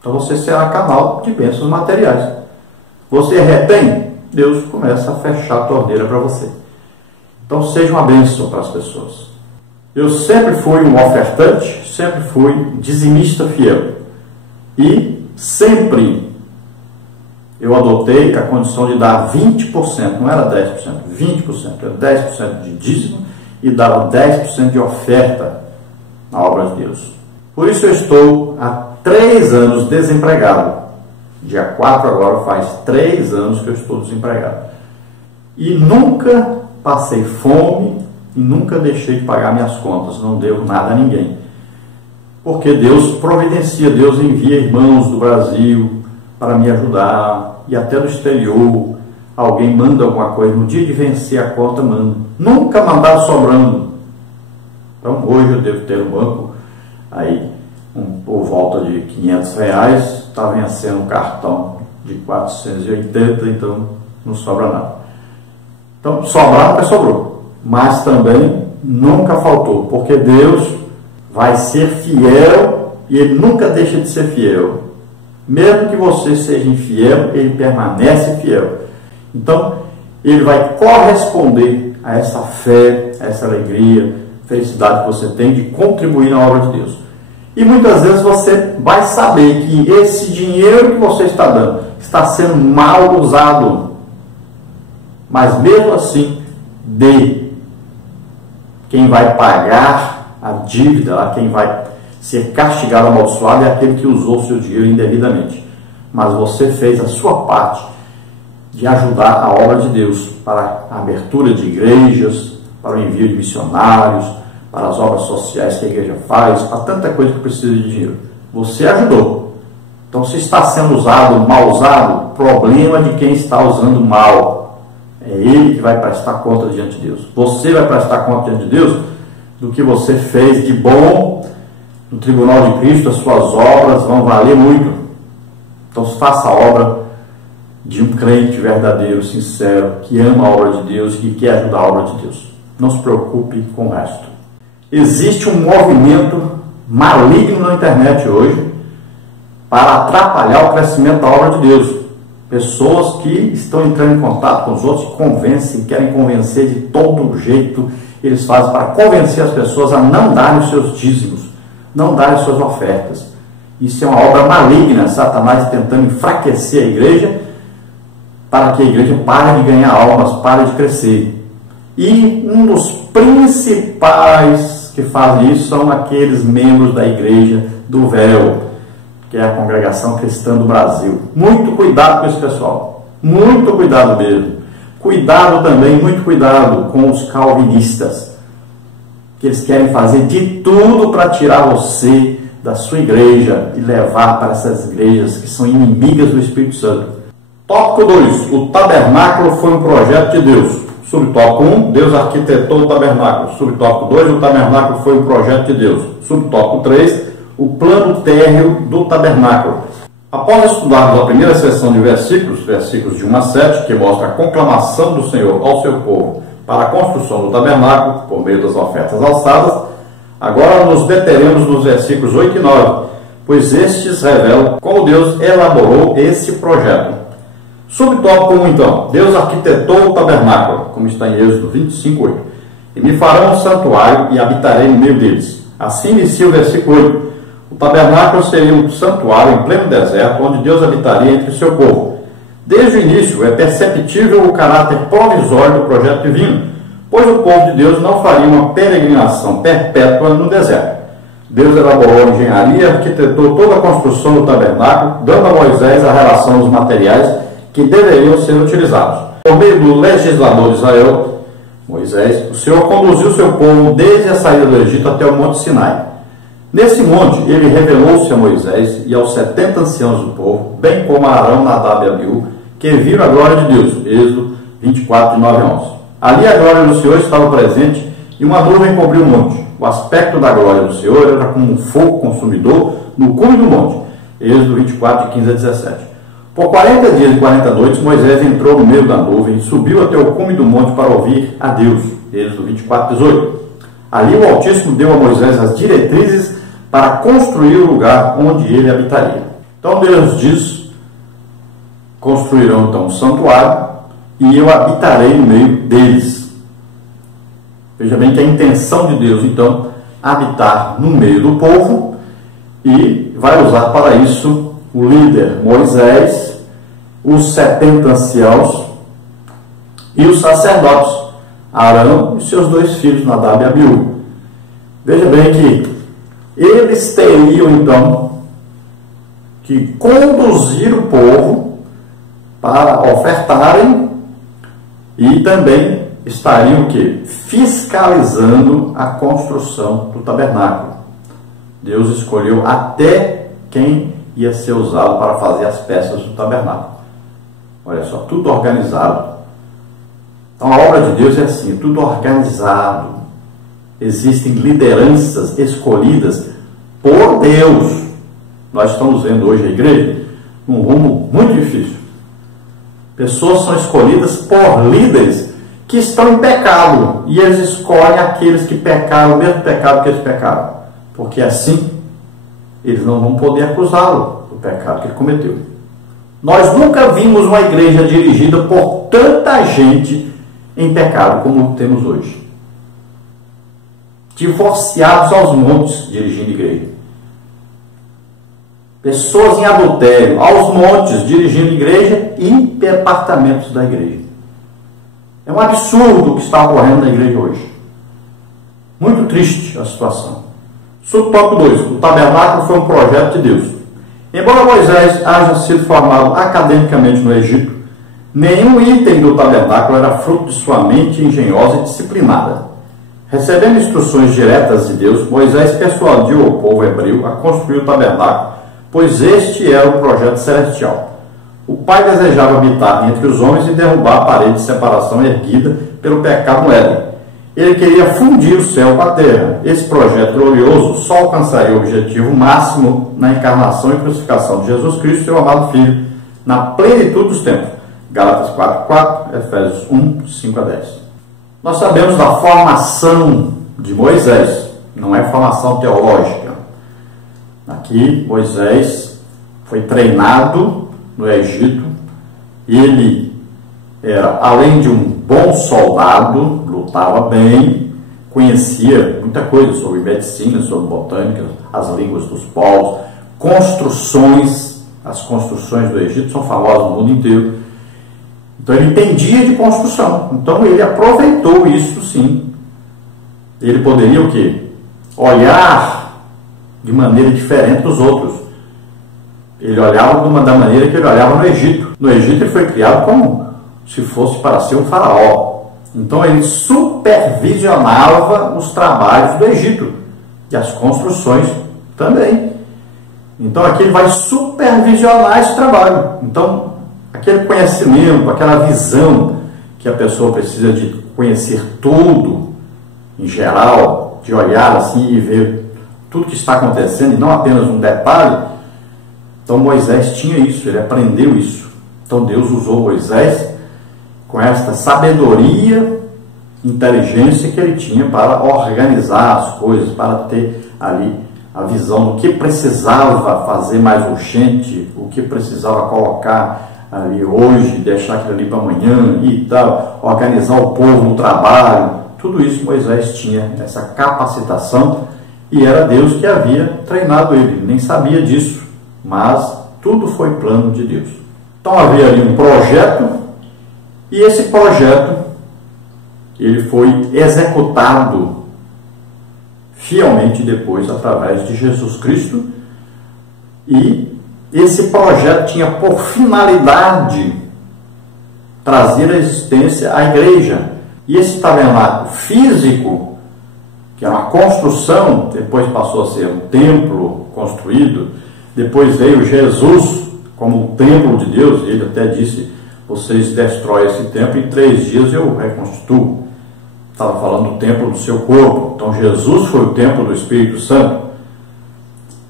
Então, você será canal de bênçãos materiais. Você retém, Deus começa a fechar a torneira para você. Então, seja uma bênção para as pessoas. Eu sempre fui um ofertante, sempre fui dizimista fiel. E sempre eu adotei a condição de dar 20%, não era 10%, 20%, era 10% de dízimo e dava 10% de oferta na obra de Deus. Por isso eu estou há 3 anos desempregado. Dia 4 agora faz 3 anos que eu estou desempregado. E nunca passei fome e nunca deixei de pagar minhas contas. Não devo nada a ninguém. Porque Deus providencia, Deus envia irmãos do Brasil para me ajudar. E até do exterior, alguém manda alguma coisa. No dia de vencer a conta, manda. Nunca mandar sobrando. Então hoje eu devo ter um banco aí por volta de R$500. Está vencendo um cartão de 480, então não sobra nada. Então, sobrar nunca sobrou, mas também nunca faltou, porque Deus vai ser fiel e Ele nunca deixa de ser fiel. Mesmo que você seja infiel, Ele permanece fiel. Então, Ele vai corresponder a essa fé, a essa alegria, felicidade que você tem de contribuir na obra de Deus. E muitas vezes você vai saber que esse dinheiro que você está dando está sendo mal usado. Mas mesmo assim, dê. Quem vai pagar a dívida, quem vai ser castigado, amaldiçoado, é aquele que usou o seu dinheiro indevidamente. Mas você fez a sua parte de ajudar a obra de Deus para a abertura de igrejas, para o envio de missionários, para as obras sociais que a igreja faz, para tanta coisa que precisa de dinheiro. Você ajudou. Então, se está sendo usado, mal usado, problema de quem está usando mal. É Ele que vai prestar conta diante de Deus. Você vai prestar conta diante de Deus do que você fez de bom no tribunal de Cristo. As suas obras vão valer muito. Então faça a obra de um crente verdadeiro, sincero, que ama a obra de Deus e que quer ajudar a obra de Deus. Não se preocupe com o resto. Existe um movimento maligno na internet hoje para atrapalhar o crescimento da obra de Deus. Pessoas que estão entrando em contato com os outros, convencem, querem convencer de todo jeito. Eles fazem para convencer as pessoas a não darem os seus dízimos, não darem as suas ofertas. Isso é uma obra maligna, Satanás tentando enfraquecer a igreja, para que a igreja pare de ganhar almas, pare de crescer. E um dos principais que fazem isso são aqueles membros da igreja do véu, que é a Congregação Cristã do Brasil. Muito cuidado com esse pessoal, muito cuidado mesmo. Cuidado também, muito cuidado com os calvinistas, que eles querem fazer de tudo para tirar você da sua igreja e levar para essas igrejas que são inimigas do Espírito Santo. Tópico 2. O tabernáculo foi um projeto de Deus. Subtópico 1. Deus arquitetou o tabernáculo. Subtópico 2. O tabernáculo foi um projeto de Deus. Subtópico 3. O plano térreo do tabernáculo. Após estudarmos a primeira seção de versículos de 1 a 7, que mostra a conclamação do Senhor ao seu povo para a construção do tabernáculo, por meio das ofertas alçadas, agora nos deteremos nos versículos 8 e 9, pois estes revelam como Deus elaborou esse projeto. Subtópico 1, então. Deus arquitetou o tabernáculo, como está em Êxodo 25, 8. E me farão um santuário e habitarei no meio deles. Assim inicia o versículo 8. O tabernáculo seria um santuário em pleno deserto, onde Deus habitaria entre o seu povo. Desde o início é perceptível o caráter provisório do projeto divino, pois o povo de Deus não faria uma peregrinação perpétua no deserto. Deus elaborou a engenharia, arquitetou toda a construção do tabernáculo, dando a Moisés a relação dos materiais que deveriam ser utilizados. Por meio do legislador de Israel, Moisés, o Senhor conduziu seu povo desde a saída do Egito até o Monte Sinai. Nesse monte, ele revelou-se a Moisés e aos 70 anciãos do povo, bem como a Arão, Nadab e Abiú, que viram a glória de Deus. Êxodo 24, 9 a 11. Ali a glória do Senhor estava presente e uma nuvem cobriu o monte. O aspecto da glória do Senhor era como um fogo consumidor no cume do monte. Êxodo 24, 15 a 17. Por 40 dias e 40 noites, Moisés entrou no meio da nuvem e subiu até o cume do monte para ouvir a Deus. Êxodo 24, 18. Ali o Altíssimo deu a Moisés as diretrizes para construir o lugar onde ele habitaria. Então Deus diz: construirão então um santuário e eu habitarei no meio deles. Veja bem que a intenção de Deus, então, habitar no meio do povo, e vai usar para isso o líder Moisés, os 70 anciãos e os sacerdotes, Arão e seus 2 filhos, Nadab e Abiú. Veja bem que eles teriam, então, que conduzir o povo para ofertarem e também estariam o quê? Fiscalizando a construção do tabernáculo. Deus escolheu até quem ia ser usado para fazer as peças do tabernáculo. Olha só, tudo organizado. Então a obra de Deus é assim, tudo organizado. Existem lideranças escolhidas por Deus. Nós estamos vendo hoje a igreja num rumo muito difícil. Pessoas são escolhidas por líderes que estão em pecado, e eles escolhem aqueles que pecaram, o mesmo pecado que eles pecaram, porque assim eles não vão poder acusá-lo do pecado que ele cometeu. Nós nunca vimos uma igreja dirigida por tanta gente em pecado como temos hoje. Divorciados aos montes dirigindo igreja. Pessoas em adultério aos montes dirigindo igreja e departamentos da igreja. É um absurdo o que está ocorrendo na igreja hoje. Muito triste a situação. Subtópico 2. O tabernáculo foi um projeto de Deus. Embora Moisés haja sido formado academicamente no Egito, nenhum item do tabernáculo era fruto de sua mente engenhosa e disciplinada. Recebendo instruções diretas de Deus, Moisés persuadiu o povo hebreu a construir o tabernáculo, pois este era o projeto celestial. O Pai desejava habitar entre os homens e derrubar a parede de separação erguida pelo pecado no Éden. Ele queria fundir o céu com a terra. Esse projeto glorioso só alcançaria o objetivo máximo na encarnação e crucificação de Jesus Cristo, seu amado Filho, na plenitude dos tempos. Gálatas 4:4, Efésios 1:5-10. Nós sabemos da formação de Moisés, não é formação teológica. Aqui, Moisés foi treinado no Egito, ele era, além de um bom soldado, lutava bem, conhecia muita coisa sobre medicina, sobre botânica, as línguas dos povos, construções, as construções do Egito são famosas no mundo inteiro. Então ele entendia de construção, então ele aproveitou isso sim. Ele poderia o quê? Olhar de maneira diferente dos outros. Ele olhava da maneira que ele olhava no Egito. No Egito ele foi criado como se fosse para ser um faraó. Então ele supervisionava os trabalhos do Egito e as construções também. Então aqui ele vai supervisionar esse trabalho. Então aquele conhecimento, aquela visão que a pessoa precisa de conhecer tudo em geral, de olhar assim e ver tudo que está acontecendo e não apenas um detalhe. Então Moisés tinha isso, ele aprendeu isso. Então Deus usou Moisés com esta sabedoria, inteligência que ele tinha para organizar as coisas, para ter ali a visão do que precisava fazer mais urgente, o que precisava colocar ali hoje, deixar aquilo ali para amanhã e tal, organizar o povo no trabalho. Tudo isso Moisés tinha essa capacitação e era Deus que havia treinado ele, nem sabia disso, mas tudo foi plano de Deus. Então havia ali um projeto e esse projeto ele foi executado fielmente depois através de Jesus Cristo, e esse projeto tinha por finalidade trazer à existência a igreja. E esse tabernáculo físico, que é uma construção, depois passou a ser um templo construído, depois veio Jesus como o templo de Deus, e ele até disse: vocês destroem esse templo, em 3 dias eu reconstruo. Estava falando do templo do seu corpo. Então Jesus foi o templo do Espírito Santo.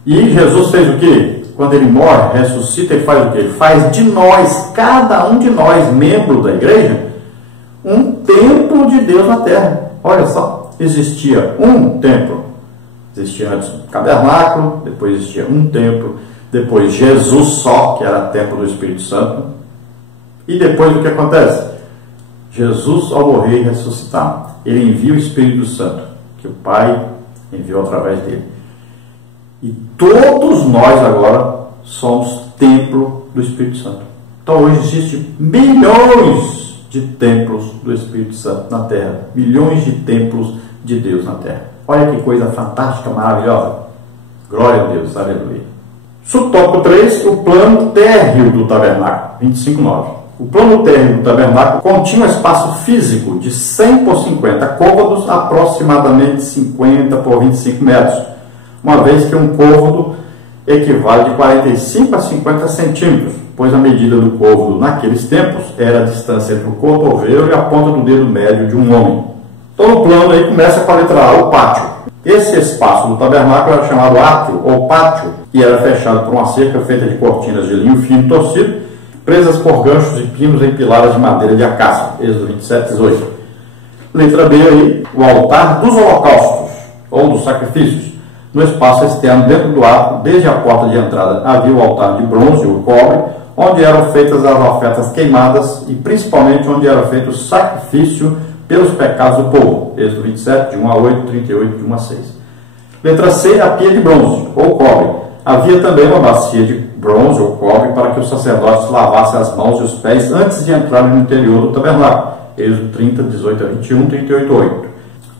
E Jesus fez o quê? Quando ele morre, ressuscita, ele faz o quê? Ele faz de nós, cada um de nós, membro da igreja, um templo de Deus na terra. Olha só, existia um templo. Existia antes um tabernáculo, depois existia um templo, depois Jesus só, que era templo do Espírito Santo. E depois o que acontece? Jesus, ao morrer e ressuscitar, ele envia o Espírito Santo, que o Pai enviou através dele. E todos nós agora somos templo do Espírito Santo. Então hoje existem milhões de templos do Espírito Santo na terra, milhões de templos de Deus na terra. Olha que coisa fantástica, maravilhosa. Glória a Deus, aleluia. Subtópico 3, o plano térreo do tabernáculo, 25:9. O plano térreo do tabernáculo continha um espaço físico de 100 por 50 côvados, aproximadamente 50 por 25 metros, uma vez que um côvado equivale de 45 a 50 centímetros, pois a medida do côvado naqueles tempos era a distância entre o cotovelo e a ponta do dedo médio de um homem. Então o plano aí começa com a letra A, o pátio. Esse espaço do tabernáculo era chamado átrio ou pátio, e era fechado por uma cerca feita de cortinas de linho fino torcido, presas por ganchos e pinos em pilares de madeira de acácia. Êxodo 27:18. Letra B aí, o altar dos holocaustos, ou dos sacrifícios. No espaço externo, dentro do átrio, desde a porta de entrada, havia o altar de bronze ou cobre, onde eram feitas as ofertas queimadas e principalmente onde era feito o sacrifício pelos pecados do povo. Êxodo 27, de 1 a 8, 38, de 1 a 6. Letra C, a pia de bronze ou cobre. Havia também uma bacia de bronze ou cobre para que os sacerdotes lavassem as mãos e os pés antes de entrarem no interior do tabernáculo. Êxodo 30, 18 a 21, 38 a 8.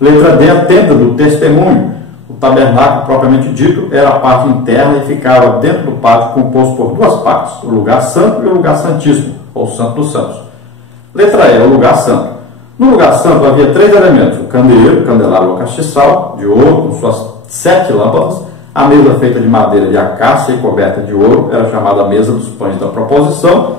Letra D, a tenda do testemunho. O tabernáculo, propriamente dito, era a parte interna e ficava dentro do pátio, composto por 2 partes, o lugar santo e o lugar santíssimo, ou santo dos santos. Letra E, o lugar santo. No lugar santo havia 3 elementos: o candeeiro, candelabro ou castiçal, de ouro, com suas 7 lâmpadas. A mesa feita de madeira de acácia e coberta de ouro era chamada mesa dos pães da proposição.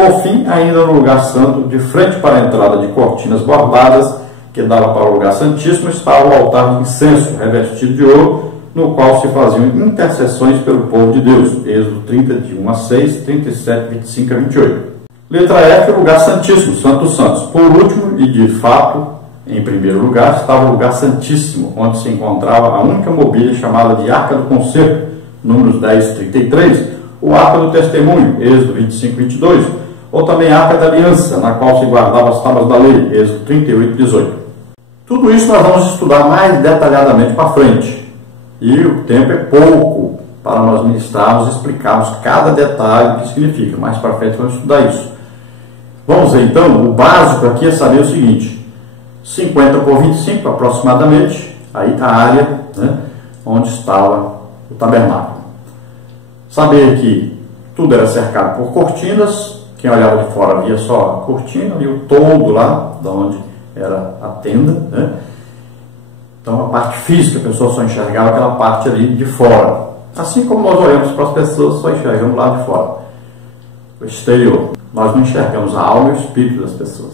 Por fim, ainda no lugar santo, de frente para a entrada de cortinas bordadas, que dava para o lugar santíssimo, estava o altar de incenso, revestido de ouro, no qual se faziam intercessões pelo povo de Deus. Êxodo 30, de 1 a 6, 37, 25 a 28. Letra F, o lugar santíssimo, Santo dos Santos. Por último, e de fato, em primeiro lugar, estava o lugar santíssimo, onde se encontrava a única mobília chamada de Arca do Concerto, Números 10, 33, o Arca do Testemunho, Êxodo 25, 22, ou também a Arca da Aliança, na qual se guardava as tábuas da lei, Êxodo 38, 18. Tudo isso nós vamos estudar mais detalhadamente para frente. E o tempo é pouco para nós ministrarmos e explicarmos cada detalhe do que significa. Mais para frente vamos estudar isso. Vamos ver então, o básico aqui é saber o seguinte: 50 por 25 aproximadamente, aí a área, né, onde estava o tabernáculo. Saber que tudo era cercado por cortinas, quem olhava de fora via só a cortina e o todo lá, de onde era a tenda, né? Então a parte física, a pessoa só enxergava aquela parte ali de fora. Assim como nós olhamos para as pessoas, só enxergamos lá de fora, o exterior. Nós não enxergamos a alma e o espírito das pessoas.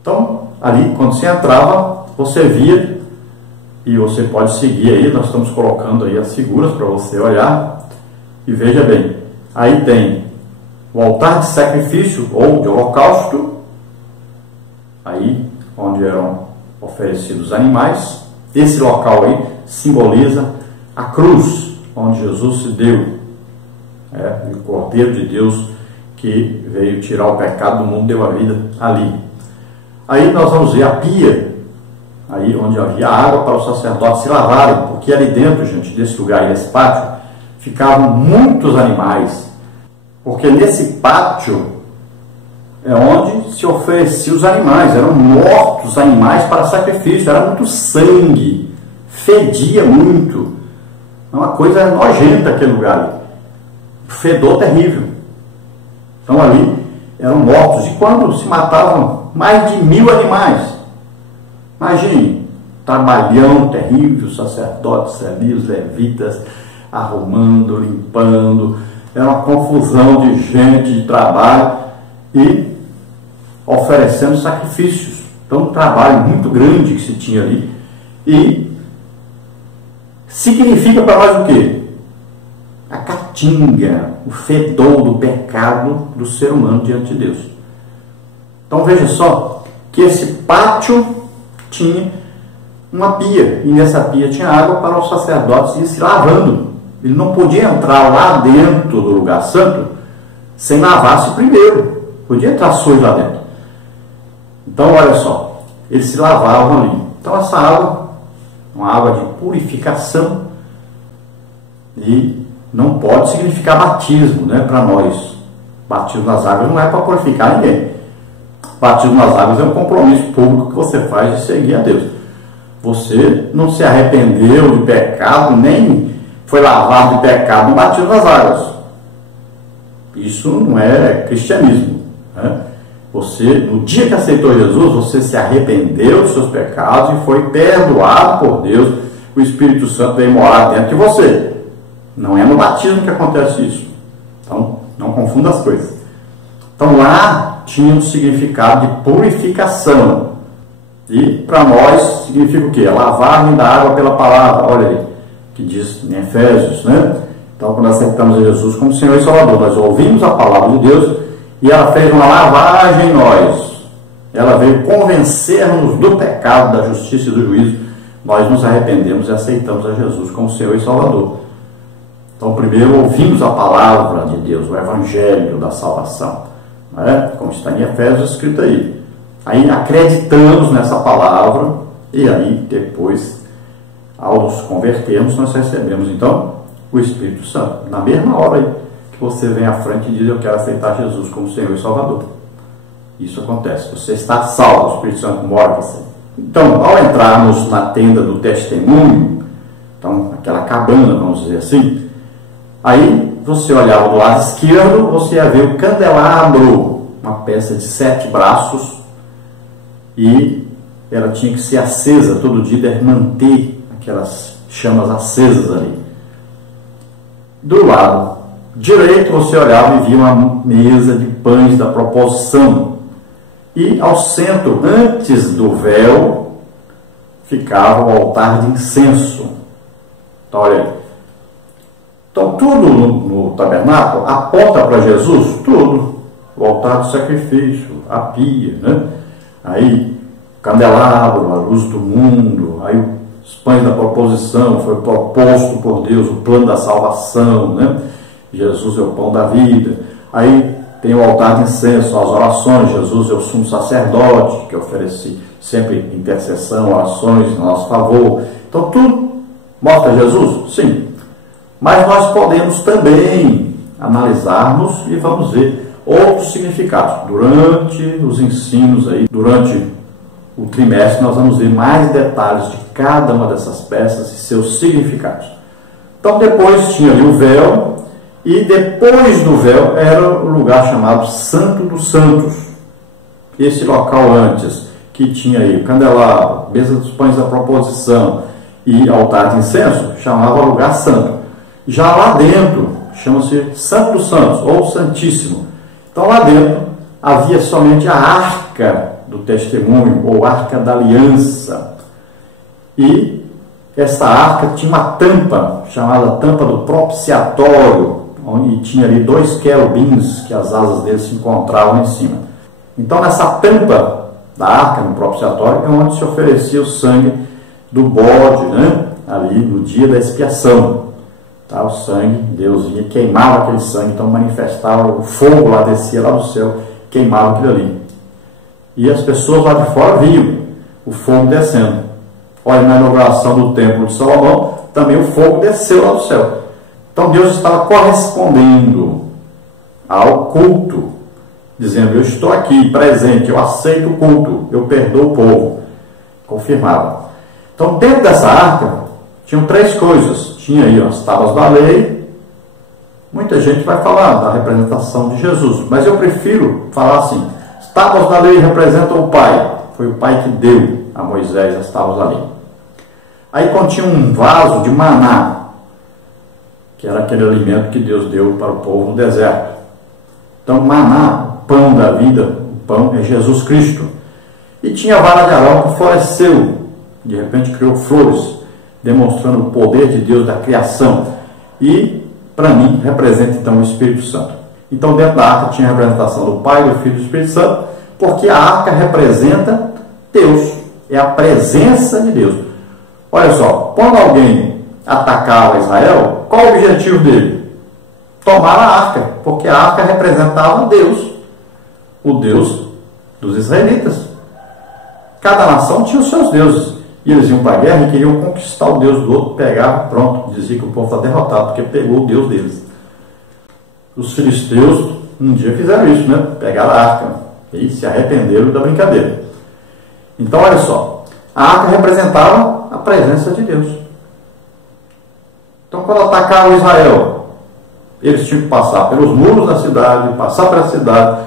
Então, ali, quando você entrava, você via, e você pode seguir aí, nós estamos colocando aí as figuras para você olhar, e veja bem, aí tem o altar de sacrifício ou de holocausto, aí onde eram oferecidos animais. Esse local aí simboliza a cruz, onde Jesus se deu, o Cordeiro de Deus que veio tirar o pecado do mundo, deu a vida ali. Aí nós vamos ver a pia, aí onde havia água para os sacerdotes se lavarem, porque ali dentro, gente, desse lugar, desse pátio, ficavam muitos animais, porque nesse pátio é onde se oferecia os animais, eram mortos animais para sacrifício, era muito sangue, fedia muito, é uma coisa nojenta aquele lugar ali, fedor terrível. Então ali eram mortos, e quando se matavam mais de 1000 animais, imagine, trabalhão terrível, sacerdotes ali, os levitas arrumando, limpando, era uma confusão de gente, de trabalho, e oferecendo sacrifícios. Então, um trabalho muito grande que se tinha ali. E significa para nós o quê? A caatinga, o fedor do pecado do ser humano diante de Deus. Então, veja só que esse pátio tinha uma pia, e nessa pia tinha água para os sacerdotes ir se lavando. Ele não podia entrar lá dentro do lugar santo sem lavar-se primeiro. Podia entrar sujo lá dentro. Então, olha só, eles se lavavam ali. Então, essa água, uma água de purificação, e não pode significar batismo, né, para nós. Batismo nas águas não é para purificar ninguém. Batismo nas águas é um compromisso público que você faz de seguir a Deus. Você não se arrependeu de pecado, nem foi lavado de pecado no batismo nas águas. Isso não é cristianismo, né? Você, no dia que aceitou Jesus, você se arrependeu dos seus pecados e foi perdoado por Deus. O Espírito Santo veio morar dentro de você. Não é no batismo que acontece isso. Então, não confunda as coisas. Então, lá tinha um significado de purificação. E, para nós, significa o quê? A lavagem da água pela palavra. Olha aí, que diz em Efésios, né? Então, quando aceitamos a Jesus como Senhor e Salvador, nós ouvimos a palavra de Deus e ela fez uma lavagem em nós. Ela veio convencer-nos do pecado, da justiça e do juízo. Nós nos arrependemos e aceitamos a Jesus como Senhor e Salvador. Então, primeiro ouvimos a palavra de Deus, o Evangelho da salvação, não é? Como está em Efésios escrito aí. Aí acreditamos nessa palavra e aí depois, ao nos convertermos, nós recebemos então o Espírito Santo. Na mesma hora aí que você vem à frente e diz: eu quero aceitar Jesus como Senhor e Salvador. Isso acontece. Você está salvo, o Espírito Santo mora em você. Então, ao entrarmos na tenda do testemunho, então aquela cabana, vamos dizer assim, aí você olhava do lado esquerdo, você ia ver o candelabro, uma peça de 7 braços, e ela tinha que ser acesa todo dia, deve manter aquelas chamas acesas ali. Do lado direito você olhava e via uma mesa de pães da proposição. E ao centro, antes do véu, ficava o altar de incenso. Então, olha aí. Então, tudo no tabernáculo aponta para Jesus, tudo. O altar do sacrifício, a pia, né? Aí, o candelabro, a luz do mundo, aí os pães da proposição, foi proposto por Deus, o plano da salvação, né? Jesus é o pão da vida. Aí tem o altar de incenso, as orações, Jesus é o sumo sacerdote, que oferece sempre intercessão, orações em nosso favor. Então, tudo mostra Jesus? Sim. Mas nós podemos também analisarmos e vamos ver outros significados. Durante os ensinos, aí, durante o trimestre, nós vamos ver mais detalhes de cada uma dessas peças e seus significados. Então, depois tinha ali o véu, e depois do véu era o lugar chamado Santo dos Santos. Esse local antes, que tinha aí o candelabro, mesa dos pães da proposição e altar de incenso, chamava lugar santo. Já lá dentro, chama-se Santo dos Santos, ou Santíssimo. Então lá dentro havia somente a arca do testemunho, ou arca da aliança. E essa arca tinha uma tampa, chamada tampa do propiciatório, onde tinha ali 2 querubins, que as asas deles se encontravam em cima. Então nessa tampa da arca, no propiciatório, é onde se oferecia o sangue do bode, né? Ali no dia da expiação. Tá, o sangue, Deus vinha, queimava aquele sangue, então manifestava o fogo lá, descia lá do céu, queimava aquilo ali. E as pessoas lá de fora viam o fogo descendo. Olha, na inauguração do templo de Salomão, também o fogo desceu lá do céu. Então Deus estava correspondendo ao culto, dizendo: eu estou aqui presente, eu aceito o culto, eu perdoo o povo. Confirmava. Então dentro dessa arca tinham 3 coisas. Tinha aí as tábuas da lei. Muita gente vai falar da representação de Jesus, mas eu prefiro falar assim: as tábuas da lei representam o Pai. Foi o Pai que deu a Moisés as tábuas da lei. Aí continha um vaso de maná, que era aquele alimento que Deus deu para o povo no deserto. Então maná, o pão da vida, o pão é Jesus Cristo. E tinha a vara de Arão que floresceu, de repente criou flores, demonstrando o poder de Deus da criação. E, para mim, representa então o Espírito Santo. Então, dentro da arca tinha a representação do Pai, do Filho e do Espírito Santo, porque a arca representa Deus, é a presença de Deus. Olha só, quando alguém atacava Israel, qual o objetivo dele? Tomar a arca, porque a arca representava Deus, o Deus dos israelitas. Cada nação tinha os seus deuses. E eles iam para a guerra e queriam conquistar o Deus do outro, pegar, pronto, dizia que o povo está derrotado, porque pegou o Deus deles. Os filisteus um dia fizeram isso, né? Pegaram a arca e se arrependeram da brincadeira. Então, olha só, a arca representava a presença de Deus. Então, quando atacaram Israel, eles tinham que passar pelos muros da cidade, passar pela cidade,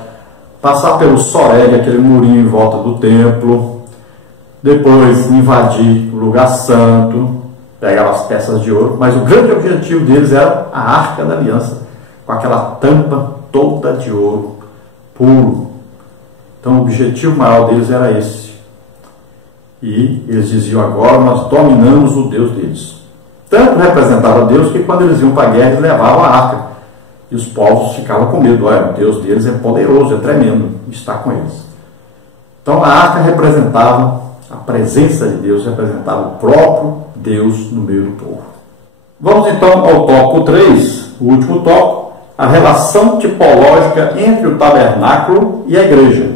passar pelo Soreg, aquele murinho em volta do templo, depois invadir o lugar santo, pegar as peças de ouro, mas o grande objetivo deles era a Arca da Aliança, com aquela tampa toda de ouro puro. Então o objetivo maior deles era esse. E eles diziam: agora nós dominamos o Deus deles. Tanto representava Deus que quando eles iam para a guerra, eles levavam a arca. E os povos ficavam com medo: olha, o Deus deles é poderoso, é tremendo, está com eles. Então a arca representava a presença de Deus, representava o próprio Deus no meio do povo. Vamos então ao tópico 3, o último tópico, a relação tipológica entre o tabernáculo e a igreja.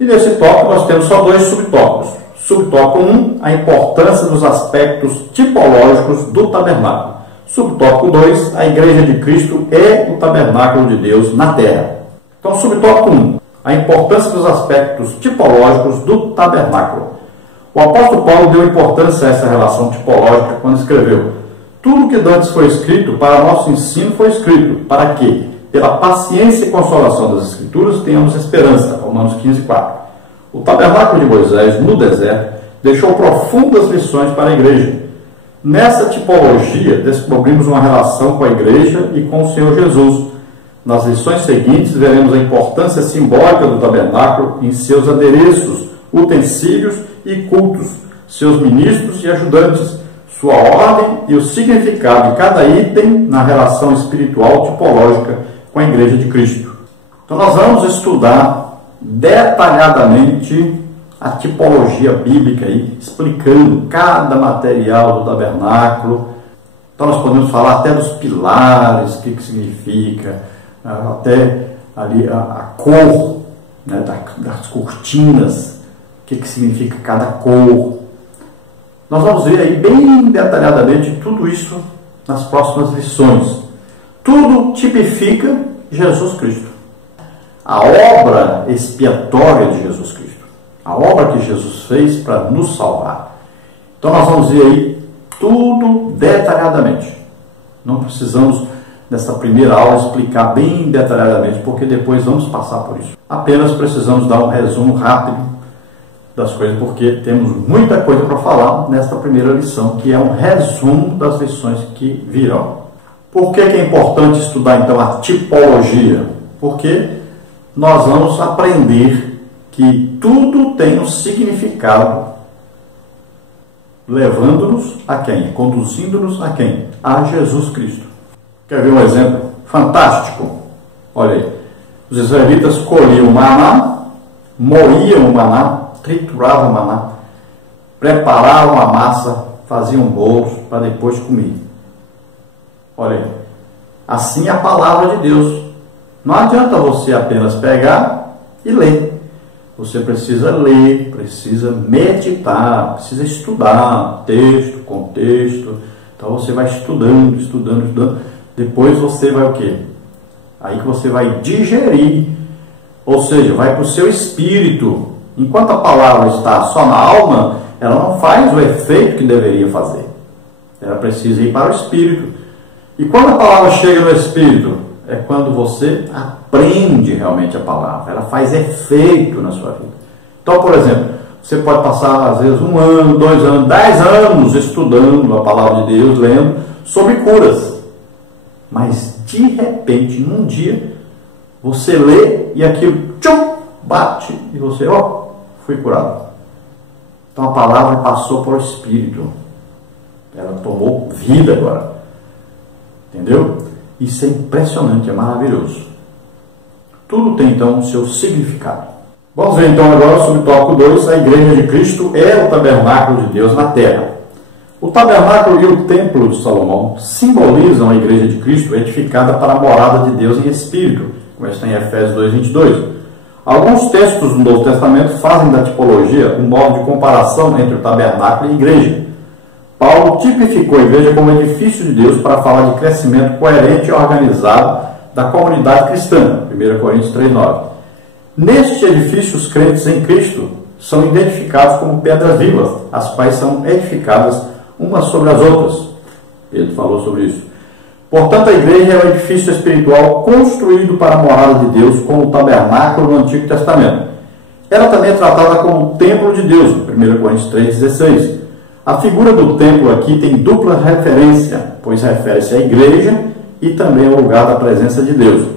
E nesse tópico nós temos só 2 subtópicos. Subtópico 1, a importância dos aspectos tipológicos do tabernáculo. Subtópico 2, a igreja de Cristo é o tabernáculo de Deus na terra. Então, subtópico 1, a importância dos aspectos tipológicos do tabernáculo. O apóstolo Paulo deu importância a essa relação tipológica quando escreveu: tudo que dantes foi escrito para nosso ensino foi escrito, para que, pela paciência e consolação das Escrituras, tenhamos esperança. Romanos 15:4. O tabernáculo de Moisés, no deserto, deixou profundas lições para a igreja. Nessa tipologia, descobrimos uma relação com a igreja e com o Senhor Jesus. Nas lições seguintes, veremos a importância simbólica do tabernáculo em seus adereços, utensílios e cultos, seus ministros e ajudantes, sua ordem e o significado de cada item na relação espiritual tipológica com a Igreja de Cristo. Então nós vamos estudar detalhadamente a tipologia bíblica aí, explicando cada material do tabernáculo. Então nós podemos falar até dos pilares, o que significa, até ali a cor, né, das cortinas, o que significa cada cor. Nós vamos ver aí bem detalhadamente tudo isso nas próximas lições. Tudo tipifica Jesus Cristo. A obra expiatória de Jesus Cristo. A obra que Jesus fez para nos salvar. Então nós vamos ver aí tudo detalhadamente. Não precisamos, nessa primeira aula, explicar bem detalhadamente, porque depois vamos passar por isso. Apenas precisamos dar um resumo rápido das coisas, porque temos muita coisa para falar nesta primeira lição, que é um resumo das lições que virão. Por que é importante estudar, então, a tipologia? Porque nós vamos aprender que tudo tem um significado, levando-nos a quem? Conduzindo-nos a quem? A Jesus Cristo. Quer ver um exemplo fantástico? Olha aí. Os israelitas colhiam o maná, moíam o maná, trituravam o maná, preparavam a massa, faziam bolos para depois comer. Olha aí. Assim é a palavra de Deus. Não adianta você apenas pegar e ler. Você precisa ler, precisa meditar, precisa estudar texto, contexto. Então você vai estudando. Depois você vai o quê? Aí que você vai digerir. Ou seja, vai para o seu espírito. Enquanto a palavra está só na alma, ela não faz o efeito que deveria fazer. Ela precisa ir para o espírito. E quando a palavra chega no espírito, é quando você aprende realmente a palavra. Ela faz efeito na sua vida. Então, por exemplo, você pode passar às vezes 1 ano, 2 anos, 10 anos estudando a palavra de Deus, lendo sobre curas. Mas, de repente, num dia, você lê e aquilo bate e você, fui curado. Então a palavra passou para o Espírito. Ela tomou vida agora. Entendeu? Isso é impressionante, é maravilhoso. Tudo tem então o seu significado. Vamos ver então agora sobre o tópico 2. A Igreja de Cristo é o tabernáculo de Deus na terra. O tabernáculo e o templo de Salomão simbolizam a Igreja de Cristo edificada para a morada de Deus em Espírito, como está em Efésios 2:22. Alguns textos do Novo Testamento fazem da tipologia um modo de comparação entre o tabernáculo e a igreja. Paulo tipificou a igreja como edifício de Deus para falar de crescimento coerente e organizado da comunidade cristã, 1 Coríntios 3:9. Neste edifício, os crentes em Cristo são identificados como pedras vivas, as quais são edificadas umas sobre as outras. Pedro falou sobre isso. Portanto, a igreja é um edifício espiritual construído para a morada de Deus, como o tabernáculo no Antigo Testamento. Ela também é tratada como o templo de Deus, 1 Coríntios 3:16. A figura do templo aqui tem dupla referência, pois refere-se à igreja e também ao lugar da presença de Deus.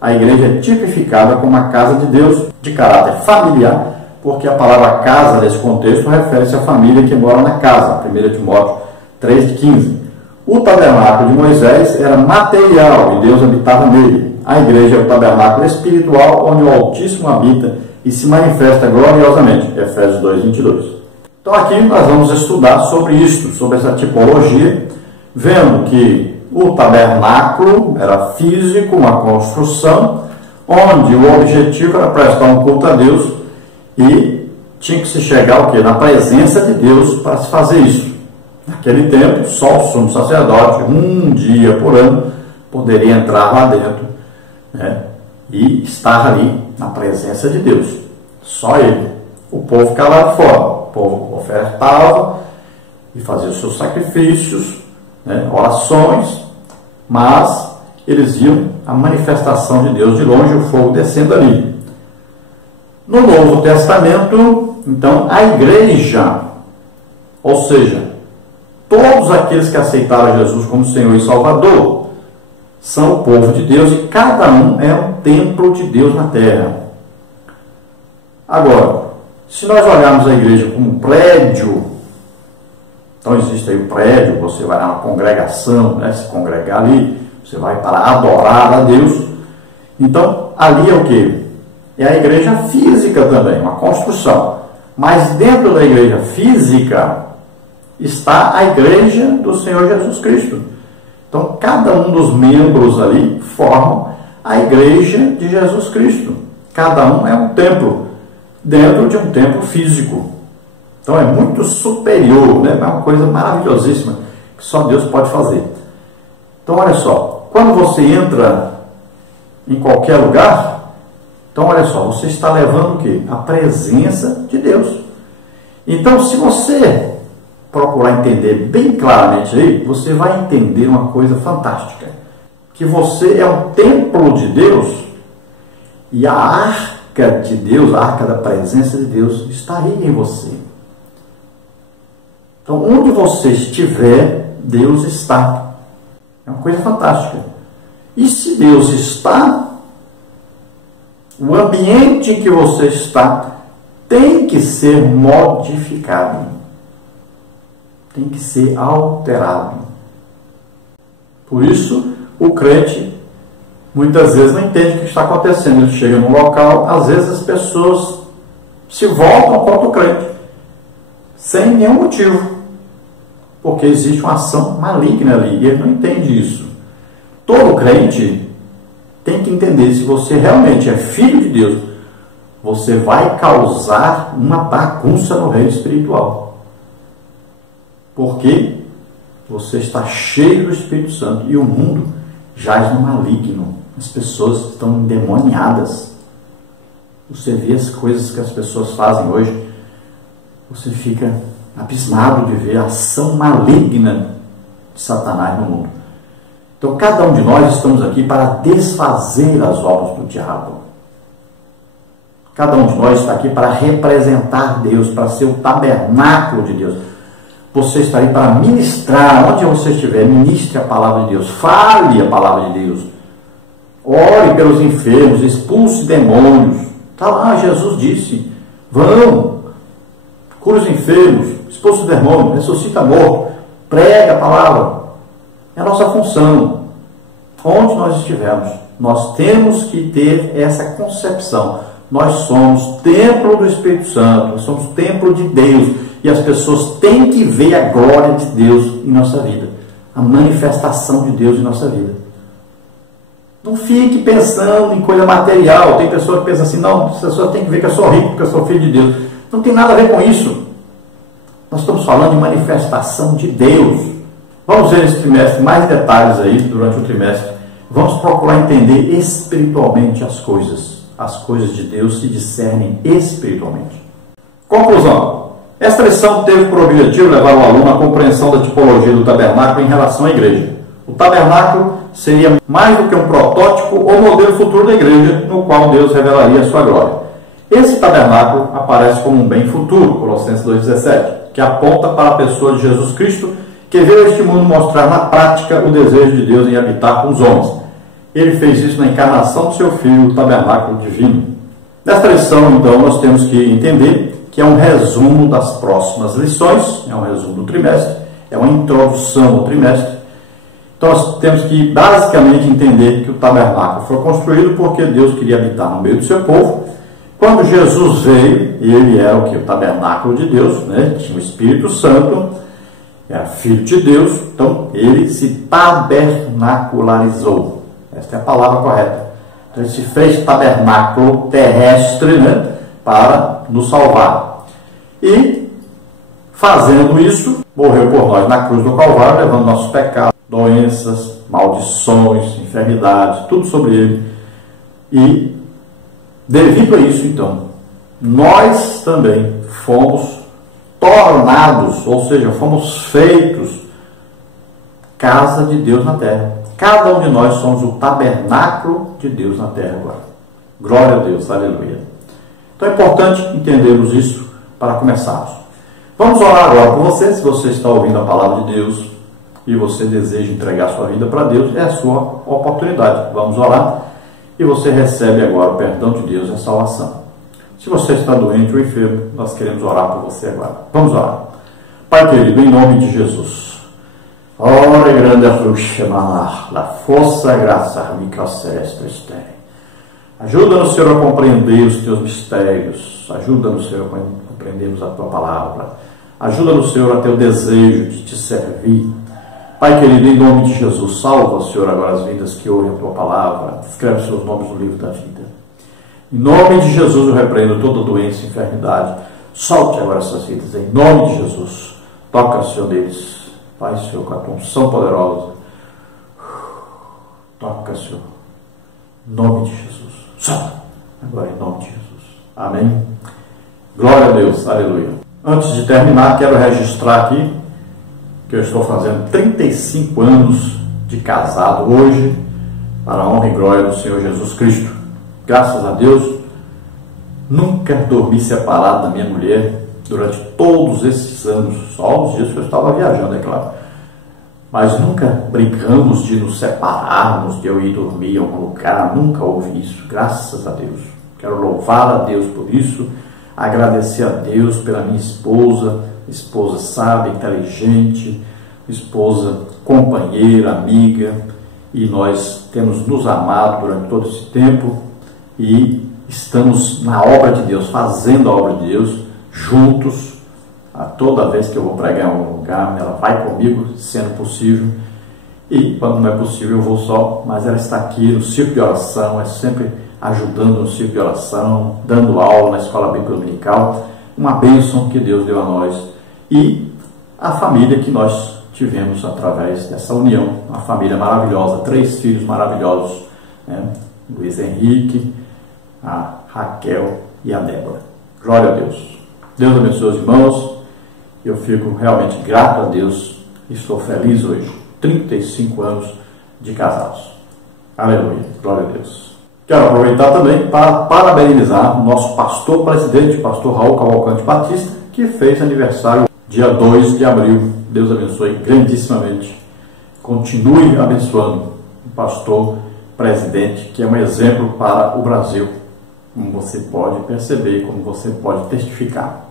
A igreja é tipificada como a casa de Deus, de caráter familiar, porque a palavra casa, nesse contexto, refere-se à família que mora na casa, 1 Timóteo 3:15. O tabernáculo de Moisés era material e Deus habitava nele. A igreja é o tabernáculo espiritual onde o Altíssimo habita e se manifesta gloriosamente. Efésios 2:22. Então aqui nós vamos estudar sobre isso, sobre essa tipologia, vendo que o tabernáculo era físico, uma construção, onde o objetivo era prestar um culto a Deus e tinha que se chegar o quê? Na presença de Deus para se fazer isso. Naquele tempo, só o sumo sacerdote, um dia por ano, poderia entrar lá dentro, né, e estar ali na presença de Deus. Só ele. O povo ficava lá de fora. O povo ofertava e fazia os seus sacrifícios, né, orações, mas eles viam a manifestação de Deus de longe, o fogo descendo ali. No Novo Testamento, então, a igreja, ou seja, todos aqueles que aceitaram Jesus como Senhor e Salvador são o povo de Deus e cada um é um templo de Deus na terra. Agora, se nós olharmos a igreja como um prédio, então existe aí o prédio, você vai numa congregação, né, se congregar ali, você vai para adorar a Deus. Então, ali é o quê? É a igreja física também, uma construção. Mas dentro da igreja física está a igreja do Senhor Jesus Cristo. Então, cada um dos membros ali formam a igreja de Jesus Cristo. Cada um é um templo, dentro de um templo físico. Então, é muito superior, né? É uma coisa maravilhosíssima que só Deus pode fazer. Então, olha só, quando você entra em qualquer lugar, então, olha só, você está levando o quê? A presença de Deus. Então, se você procurar entender bem claramente aí, você vai entender uma coisa fantástica. Que você é um templo de Deus e a arca de Deus, a arca da presença de Deus, está aí em você. Então, onde você estiver, Deus está. É uma coisa fantástica. E se Deus está, o ambiente em que você está tem que ser modificado. Tem que ser alterado. Por isso, o crente muitas vezes não entende o que está acontecendo. Ele chega num local, às vezes as pessoas se voltam contra o crente, sem nenhum motivo, porque existe uma ação maligna ali, e ele não entende isso. Todo crente tem que entender, se você realmente é filho de Deus, você vai causar uma bagunça no reino espiritual. Porque você está cheio do Espírito Santo e o mundo jaz no maligno. As pessoas estão endemoniadas. Você vê as coisas que as pessoas fazem hoje, você fica abismado de ver a ação maligna de Satanás no mundo. Então, cada um de nós estamos aqui para desfazer as obras do diabo. Cada um de nós está aqui para representar Deus, para ser o tabernáculo de Deus. Você está aí para ministrar, onde você estiver, ministre a palavra de Deus, fale a palavra de Deus, ore pelos enfermos, expulse demônios. Está lá, Jesus disse, vão, cura os enfermos, expulse os demônios, ressuscita morto, prega a palavra. É a nossa função. Onde nós estivermos, nós temos que ter essa concepção. Nós somos templo do Espírito Santo, nós somos templo de Deus. E as pessoas têm que ver a glória de Deus em nossa vida. A manifestação de Deus em nossa vida. Não fique pensando em coisa material. Tem pessoa que pensa assim, não, as pessoas têm que ver que eu sou rico, porque eu sou filho de Deus. Não tem nada a ver com isso. Nós estamos falando de manifestação de Deus. Vamos ver nesse trimestre mais detalhes aí, durante o trimestre. Vamos procurar entender espiritualmente as coisas. As coisas de Deus se discernem espiritualmente. Conclusão. Esta lição teve por objetivo levar o aluno à compreensão da tipologia do tabernáculo em relação à igreja. O tabernáculo seria mais do que um protótipo ou modelo futuro da igreja, no qual Deus revelaria a sua glória. Esse tabernáculo aparece como um bem futuro, Colossenses 2,17, que aponta para a pessoa de Jesus Cristo, que veio a este mundo mostrar na prática o desejo de Deus em habitar com os homens. Ele fez isso na encarnação do seu Filho, o tabernáculo divino. Nesta lição, então, nós temos que entender que é um resumo das próximas lições, é um resumo do trimestre, é uma introdução ao trimestre. Então, nós temos que basicamente entender que o tabernáculo foi construído porque Deus queria habitar no meio do seu povo. Quando Jesus veio, ele era o que? O tabernáculo de Deus, né? Tinha o Espírito Santo, era filho de Deus, então ele se tabernacularizou. Esta é a palavra correta. Então, ele se fez tabernáculo terrestre, né? Para nos salvar. E, fazendo isso, morreu por nós na cruz do Calvário, levando nossos pecados, doenças, maldições, enfermidades, tudo sobre ele. E, devido a isso, então, nós também fomos tornados, ou seja, fomos feitos casa de Deus na terra. Cada um de nós somos o tabernáculo de Deus na terra agora. Glória a Deus, aleluia. Então é importante entendermos isso para começarmos. Vamos orar agora por você. Se você está ouvindo a palavra de Deus e você deseja entregar sua vida para Deus, é a sua oportunidade. Vamos orar e você recebe agora o perdão de Deus e a salvação. Se você está doente ou enfermo, nós queremos orar por você agora. Vamos orar. Pai querido, em nome de Jesus. Ora grande a la força, graça, microcelestes. Ajuda-nos, Senhor, a compreender os teus mistérios. Ajuda-nos, Senhor, a compreendermos a tua palavra. Ajuda-nos, Senhor, a ter o desejo de te servir. Pai querido, em nome de Jesus, salva, Senhor, agora as vidas que ouvem a tua palavra. Escreve seus nomes no livro da vida. Em nome de Jesus, eu repreendo toda doença e enfermidade. Solte agora essas vidas, em nome de Jesus. Toca, Senhor, neles. Vai, Senhor, com a tua unção poderosa. Toca, Senhor. Em nome de Jesus. Solta. Agora, em nome de Jesus. Amém. Glória a Deus. Aleluia. Antes de terminar, quero registrar aqui que eu estou fazendo 35 anos de casado hoje, para a honra e glória do Senhor Jesus Cristo. Graças a Deus, nunca dormi separado da minha mulher durante todos esses anos, só os dias que eu estava viajando, é claro. Mas nunca brincamos de nos separarmos, de eu ir dormir em algum lugar, nunca houve isso, graças a Deus. Quero louvar a Deus por isso, agradecer a Deus pela minha esposa sábia, inteligente, esposa companheira, amiga, e nós temos nos amado durante todo esse tempo e estamos na obra de Deus, fazendo a obra de Deus juntos. A toda vez que eu vou pregar em algum lugar, ela vai comigo, sendo possível, e quando não é possível eu vou só, mas ela está aqui no círculo de oração, é sempre ajudando no círculo de oração, dando aula na escola bíblica dominical, uma bênção que Deus deu a nós, e a família que nós tivemos através dessa união, uma família maravilhosa, 3 filhos maravilhosos, né? Luiz Henrique, a Raquel e a Débora. Glória a Deus. Deus abençoe os irmãos. Eu fico realmente grato a Deus e estou feliz hoje. 35 anos de casados. Aleluia. Glória a Deus. Quero aproveitar também para parabenizar o nosso pastor presidente, pastor Raul Cavalcante Batista, que fez aniversário dia 2 de abril. Deus abençoe grandissimamente. Continue abençoando o pastor presidente, que é um exemplo para o Brasil, como você pode perceber, como você pode testificar.